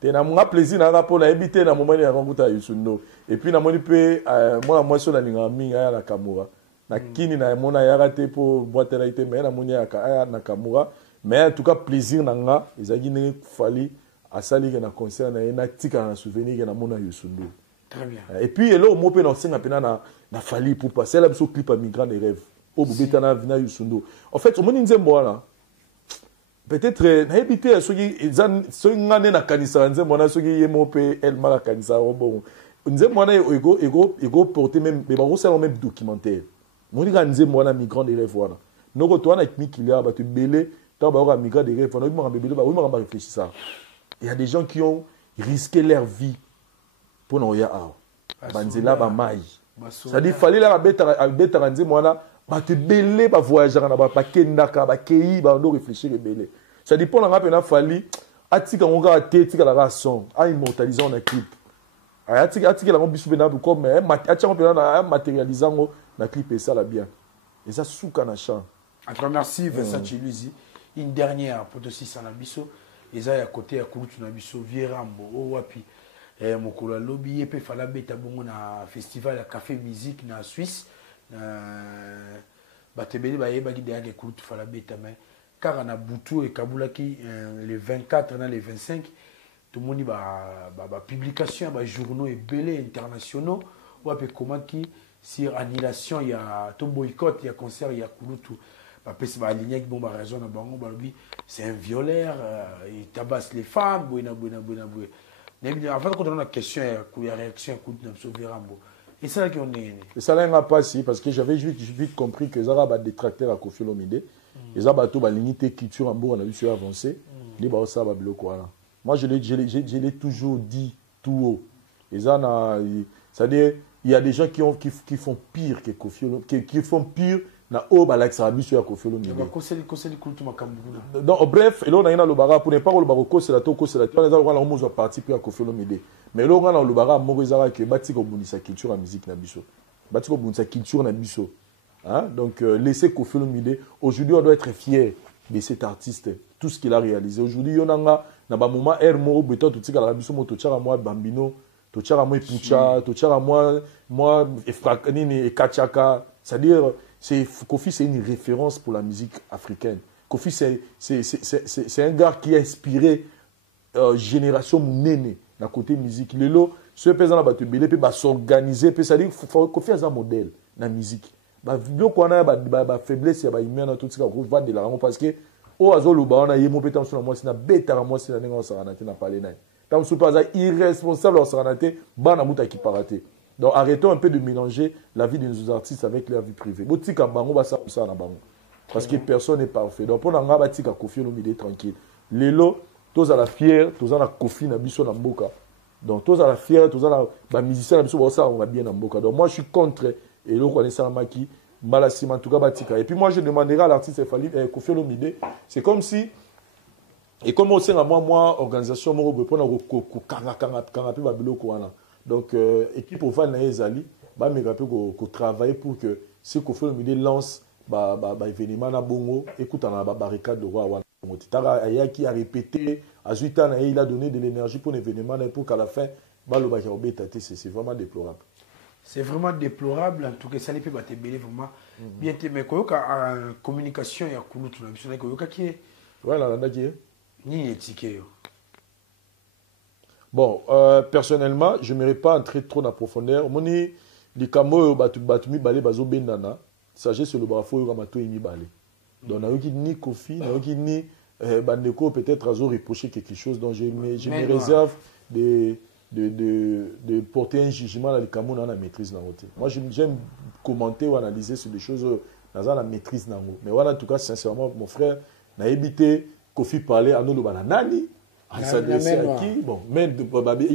T'es na mon plaisir na rapport na habité na moment ya rencontre Youssou. Et puis na moni pe moi sur la Ngami ya la Kamura. Na kini na mona ya raté pour boîte la été mais na moni ya na Kamura. Mais en tout cas plaisir na nga ezaki ne Fally à sali na concert na ena tika na souvenir na mona Youssou. Très bien. Et puis là au mo pe na senga pena na Fally pour passer là sur clip à migrant des rêves. Au bobeta na vina Youssou. En fait, au moni nzembo là. Peut-être na habité soki ngane na kanisa nzembo na soki yemo pe el mala kanisa bon. Nzembo na ego porter même mais ba ça même documentaire. Moni ka nzembo na migrant des rêves voilà. Noko to na kilia ba te belé tant ba migrant des rêves. On a ba belé ba oui ma réfléchir ça. Il y a des gens qui ont risqué leur vie pour nous ya a. Banzela ba mai. Ça dit fallait la beta ranze mwana ba te belé ba voyager na ba kendaka ba kei ba ndo réfléchir le belé. Ça dit pour na pena fali atika ngonga tika la son a immortaliser on clip. Atika la bisu bena comme atika pena na matérialisant na clip et ça la bien. Et ça souka na chant. En tout cas merci Vincent Chiluizi. Une dernière pour aussi ça na biso. Eza ya côté ya kulutu na biso Vierambo o wapi mokolo ya lobi pe fala beta bongo na festival ya café musique na Suisse batebeli ba yeba ki de ya kulutu fala beta mais car na butu et kabulaki les 24 na les 25 tout moni ba publication ba journaux et belé internationaux wapi komaki sur annulation ya to boycott ya concert ya kulutu. Bon, raison, c'est un violeur, il tabasse les femmes. Avant qu'on donne la question, il y a réaction, et c'est là qu'on est. Et ça n'a pas si, parce que j'avais vite compris que les Arabes ont détracté à Koffi Olomide. Les Arabes ont limité culture en bourg, on a vu sur avancer. Moi, je l'ai toujours dit tout haut. C'est-à-dire, il y a des gens qui font pire que Koffi Olomide, qui font pire. Na o balax rabiso ya Koffi Olomide. Donc bref, et là on a le bara pour ne pas le baroko c'est la toko c'est la on a on parti pour Koffi Olomide. Mais là on a le bara mongozara que bati ko bunisa culture la musique na biso. Bati ko bunisa culture na biso. Hein? Donc laissez Koffi Olomide. Aujourd'hui on doit être fier de cet artiste, tout ce qu'il a réalisé. Aujourd'hui on a na ba moment hermo beto tout tika la biso moto tchara moi bambino, to tchara moi pucha, to tchara moi efrakanini et kachaka, c'est-à-dire Koffi, c'est une référence pour la musique africaine. Koffi, c'est un gars qui a inspiré génération mounene dans le côté musique. Le lot, ce pesant là, peut s'organiser, ça dit Koffi est un modèle dans la musique. Le qu'on a faiblesse, il y a tout ce qu'on va de la parce que au azo le baon a yémo pétant sur la moi, c'est na bête à moi, c'est la négo saranate n'a pas les nains. Tant que pas irresponsable en saranate, ban amuta qui paraté. Donc arrêtons un peu de mélanger la vie de nos artistes avec leur vie privée. Parce que personne n'est parfait. Donc pour nous bâtir Koffi Olomide tranquille. Les lots, tous à la fière, tous à la Koffi na biso na mboka. Donc tous à la fière, tous à la musicien na biso ça on va bien na mboka. Donc moi je suis contre et le connaissant Maki Malasima en tout cas batika. Et puis moi je demanderai à l'artiste Koffi Olomide, c'est comme si et comme on sait moi organisation mo pour na kanga babilo ko wana. Donc, équipe au Val Naezali, bah, mais qu'on travaille pour que si Koffi Olomide lance événement na bongo, écoute on a barricade de roi. Tara qui a répété, à 8 ans il a donné de l'énergie pour l'événement pour qu'à la fin, c'est vraiment déplorable. C'est vraiment déplorable. En tout cas, ça n'est pas vraiment bien te mais koyoka communication ya kulutu na biso na koyoka ki voilà nanda ki ni étiquette yo. Bon, personnellement, je ne pas entrer trop en profondeur. Moni likamo batumi balé bazo bendana, sagesse le brafo yo mato imi balé. Donc na yoki ni Kofi, na yoki ni bandeko peut-être azo reprocher quelque chose, donc je me réserve de porter un jugement dans likamo na maîtrise na côté. Moi j'aime commenter ou analyser sur des choses dans la maîtrise na ngo. Mais voilà en tout cas sincèrement mon frère n'a évité Kofi parler à nous le banani. À s'adresser à qui? Bon, mais il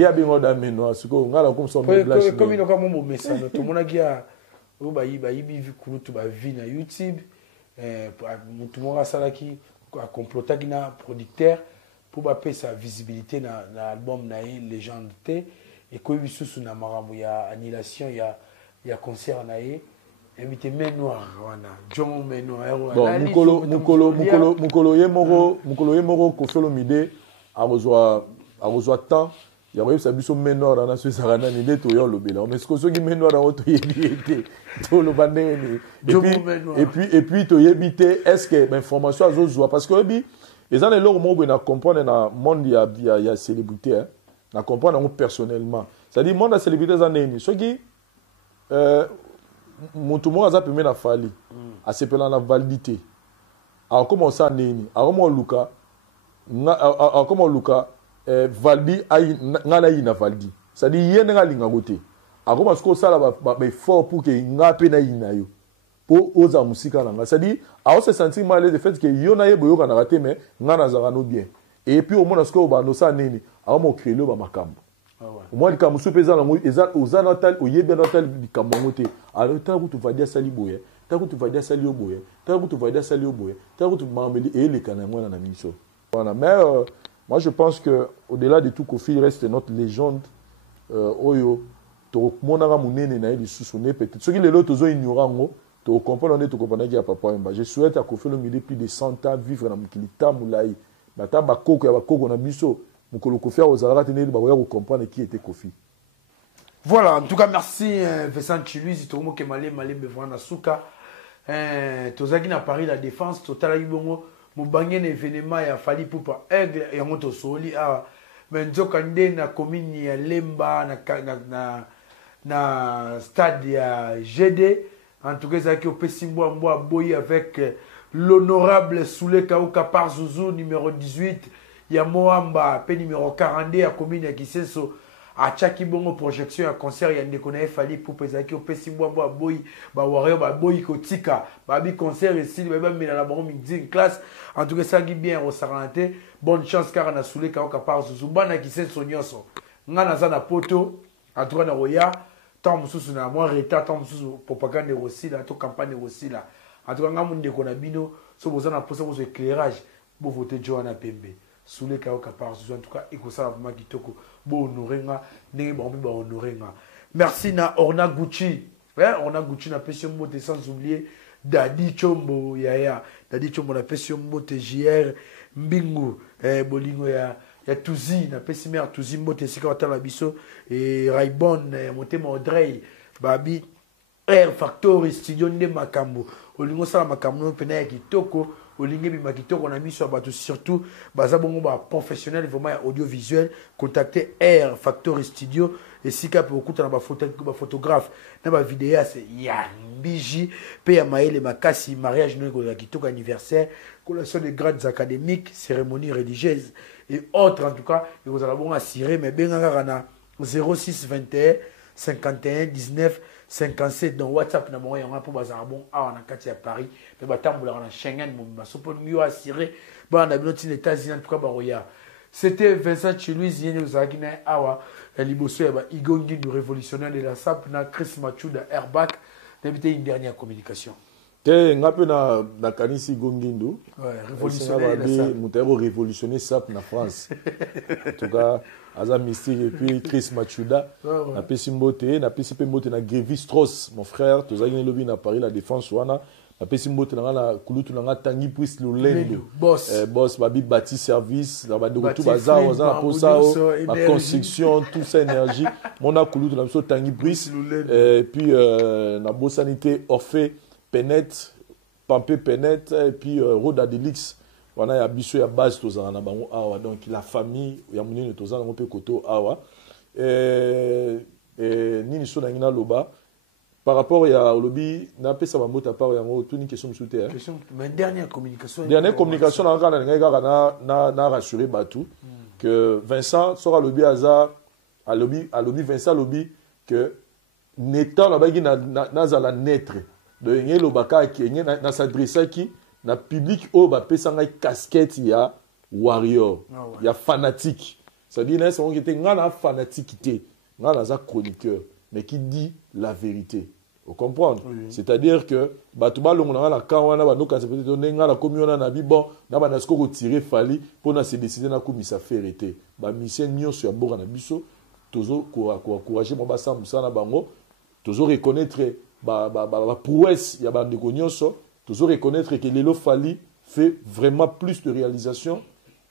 y a bien dans Menoir. Ce qu'on a comme son message. Comme il y a comme mon message, tout le monde a dit que vie na YouTube, tout le monde a ça qui a comploté qui na producteur pour payer sa visibilité dans l'album na légende et que il sous na maramu il y a annulation il y a concert na invité Menoir wana John Menoir bon mukolo yemoro kofelo mide arozwa temps ya koyebisa biso Menoir wana so ezalaka nani nde toya lobela mais soki Menoir yango toyebi ete toloba ndenge et puis toyebi te est-ce que information azozwa parce que oyebi eza na eloko moko boye na comprendre na monde ya célébrité na comprendre yango personnellement c'est-à-dire monde ya célébrité eza nini soki mutu moko aza pembeni na fali asepela na validité akomonsa nini akomoluka validi nga na ye na validi c'est-à-dire ye ndenge alingako te akoma sikoyo osala baeffort pour ke nga mpe na ye na yo mpo ozala mosika na nga c'est-à-dire aose sentir mal de fait ke yo na ye boyokanaka te mais nga nazalaka no bien et puis omona sikoyo bandosala nini akoma okrele yo bamakambo moi likambo so peza nango oza na tal oyebi na tal likambo yango te alors tala kutu vadi asali boye tala kutu vadi asali yo boye tala kutu vadi asali yo boye tala kutu mameli eleka na yango na miso voilà mais moi je pense que au-delà de tout Kofi reste notre légende oyo to monanga munene na lisusu ne peut-être ce qui lelo tozo ignorant ngo to comprendre ne to comprendre ya papa Wemba je souhaite à Kofi le milieu plus de 100 ans vivre na mukili tamulai bata bakoko ya bakoko na biso. Kofi comprendre qui était Kofi. Voilà, en tout cas, merci Vincent Chiluiz, tout le monde qui m'a dit Souka. Tozaki na Paris la défense, total ibongo, mubangé événement ya fali pour aigle et on to soli mais nzokande na commune ya Lemba na stade ya GD. En tout cas, zaki opesimbo mbo boy avec l'honorable Soule Kauka par Zouzou numéro 18. Il y a Moamba, P numéro 42, à commune à Kiseso, à Tchakibongo projection, à concert, il y a des connaissances, Fali pour Pesaki, au Pessimbo, Boy, Wario, Boy, Kotika, Babi concert ici, mais même la bonne midi, classe. En tout cas, ça qui bien au Saranté. Bonne chance car on a soulé Kaoka par Zuzubana qui s'est sonyoso. Nana poto, en tout cas, na Roya, tant sous na moi, retard, tant sous propagande aussi, la campagne aussi là. En tout cas, on a Konabino, so vous en a posé vos éclairages pour voter Johanna Pembe. Sous les cas en tout cas et ça vraiment kitoko bon honorenga ne ba honorenga merci na Orna Gucci Orna Gucci na passion mot sans oublier Dadi Chombo Dadi Chombo na passion mot JR Mbingu bolingo ya Tuzi na pesi mère Tuzi mot sika watala biso et Raibon motema Audrey babi Air Factory studio nde makambo olingo sala makambo pena ya kitoko olingi bi makitoko na miso bato surtout baza bongo ba professionnel vraiment audiovisuel contacter Air Factory Studio et sika pe okuta na ba photographe na ba vidéaste ya Mbiji pe ya Maele Makasi mariage no ko kitoko anniversaire collation de grades académiques cérémonie religieuse et autres en tout cas et vous allez bon assurer mais benga na 06 21 51 19 57 dans WhatsApp na moyen pour bazar bon na kati ya Paris mais batambula na Schengen mo sopo mieux assuré ba na binoti les États-Unis en tout cas baroya c'était Vincent Chiluiz yene uzaki na awa liboso ya ba igongi du révolutionnaire de la SAP na Chris Machuda Airbag d'habiter une dernière communication te ngape na kanisi gongindo révolutionnaire mutero révolutionner SAP na France en tout cas Aza Mystique et puis Chris Machuda na pesi mbote na pesi pe mbote na Grevi Strauss mon frère tozaki lobby na Paris la défense wana apesi mbote na la kulutu na Tanguy Priest Lolendo boss babi bâti service na ba de tout bazar na posa ma construction tout ça énergie mon a kulutu na biso Tanguy Priest et puis na bosanité Orphée Penet Pampé Penet et puis Roda Delix wana ya biso ya base tozana na bango awa donc la famille ya munene tozana mo pe koto awa nini so na ngina loba par rapport à lobby n'a pas ça va monter à part il y a une question de soutien mais dernière communication na rassuré Batou que Vincent sera lobby hasard à lobby Vincent lobby que n'étant là bas na za la naître de ngé lobaka qui na s'adresser qui na public au ba pesa ngai casquette ya warrior ya fanatique ça dit là c'est on qui était ngana fanatique té ngana za chroniqueur mais qui dit la vérité. Vous comprenez? Oui. C'est-à-dire que Batouba l'on la kawana ba no kanse peut donner la commune na bi bon na ba nasko retirer fali pour na se décider na komisa ferité. Ba mission nyonso ya boka na biso tozo ko encourager mo ba sambusa na bango tozo reconnaître ba prouesse ya ba ndeko nyonso tozo reconnaître que lelo fali fait vraiment plus de réalisation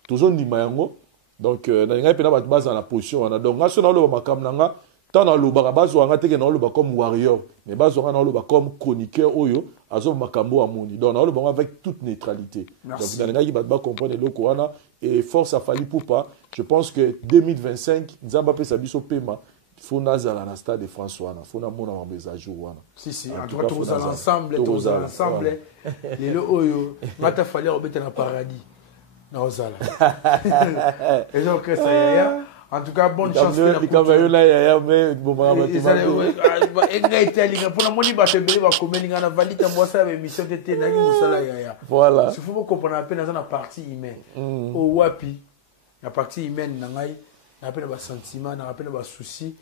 tozo ndima yango donc na ngai pena ba base dans la position wana donc ngaso na lo makam nanga tant dans le barabazo on a été dans le comme warrior mais bazo dans le comme chroniqueur oyo azo makambo amoni donc dans le bon avec toute neutralité. Merci. Donc dans les gars qui va comprendre le Corana et force à Fally Poupa je pense que 2025 Nzamba peut sabiso pema faut nazala na stade de François na faut na mona mabeza jour wana si en tout cas tous ensemble les le oyo mata Fally obeta na paradis na ozala et donc ça y est. En tout cas, bonne chance. Les caméras là, il y a mais bon bah voilà. Il faut comprendre un peu dans la partie humaine. Au wapi, la partie humaine, nangai, na peine bas sentiment, na peine bas souci,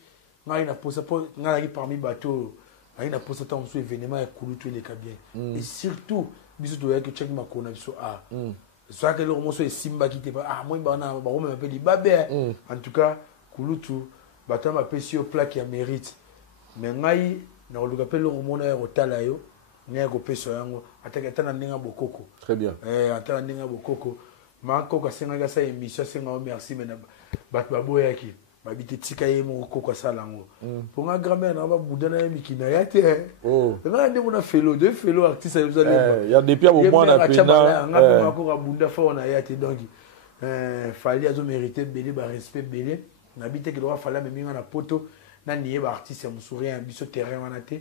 nangai na pose pas, nangai parmi bateau, nangai na pose tant sur événement et coulu tous les cabines. Et surtout, bisous doit que check ma connexion ah. Soit que le morceau est Simba qui était pas moi bana ba me appelle babé en tout cas kulutu bato ma pesi au plat qui a mérite mais ngai na le appelle le romona ya otala yo ngai ko peso yango ataka na ndinga bokoko très bien ataka ndinga bokoko ma koko senga ga sa émission senga merci mais bato baboya ki babite tika ye mo koko salango pour nga grand-mère na ba budana mikina yate nga ndemo na felo de felo artiste vous allez ya depuis au moins na pena nga ko bunda fa na yate donc Fally azo mériter belé ba respect belé na bite que doit Fally même nga na poto na nié ba artiste mu sourire biso terrain wana te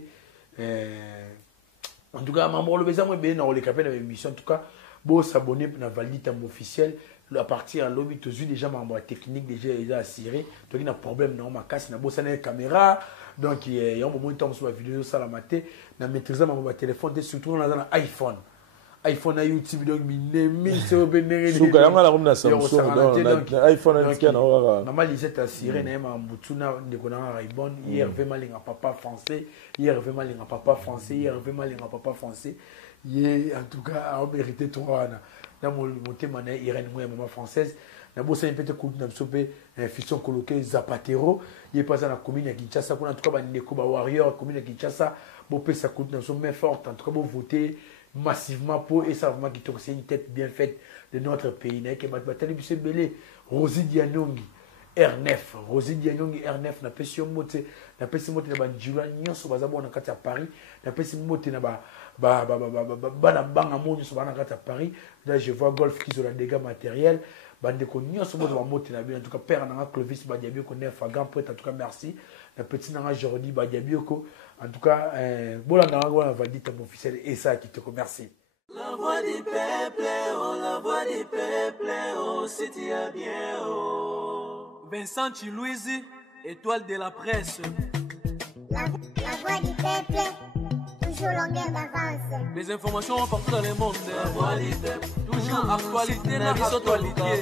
en tout cas maman le besoin moi bien na le capé na émission en tout cas beau s'abonner na valide tam officiel à partir à lobby tu as déjà membre technique déjà assuré donc il y a un problème non ma casse na bossa na caméra donc il y a un moment où sur la vidéo ça la maté na maîtriser mon téléphone surtout dans un iPhone à YouTube donc mi c'est au bénéfice so ga ngala comme na Samsung iPhone normal il s'est assuré na ma mbutuna ndeko na Raibon hier vraiment les papa français hier vraiment les papa français hier vraiment les papa français en tout cas a mérité toi na mon thème na Irène moi maman française na bossa un petit coup na sope fiston coloqué Zapatero il passe na commune ya Kinshasa en tout cas ba ndeko ba warrior commune ya Kinshasa bo pesa coup na so main forte en tout cas bo voter massivement pour et ça vraiment qui c'est une tête bien faite de notre pays na que batali bise belé Rosie Dianongi R9 Rosie Dianongi R9 na pession moté na banjula nyonso bazabo na kati ya Paris na pesi moté na bana banga moni so bana kati ya Paris là je vois golf qui sur la dégâts matériels bande ko nyonso moto ba moté na bien en tout cas père na Clovis Badiabio ko neuf grand poète en tout cas merci na petit na Jordi Badiabio ko en tout cas bola na ngwa va dire mon officiel et ça qui te remercie. La voix du peuple, oh la voix du peuple, oh si tu as bien oh. Vincent Chilouizi, étoile de la presse. La voix du peuple, toujours longueur d'avance. Les informations partout dans le monde. La voix du peuple, toujours actualité, actualité.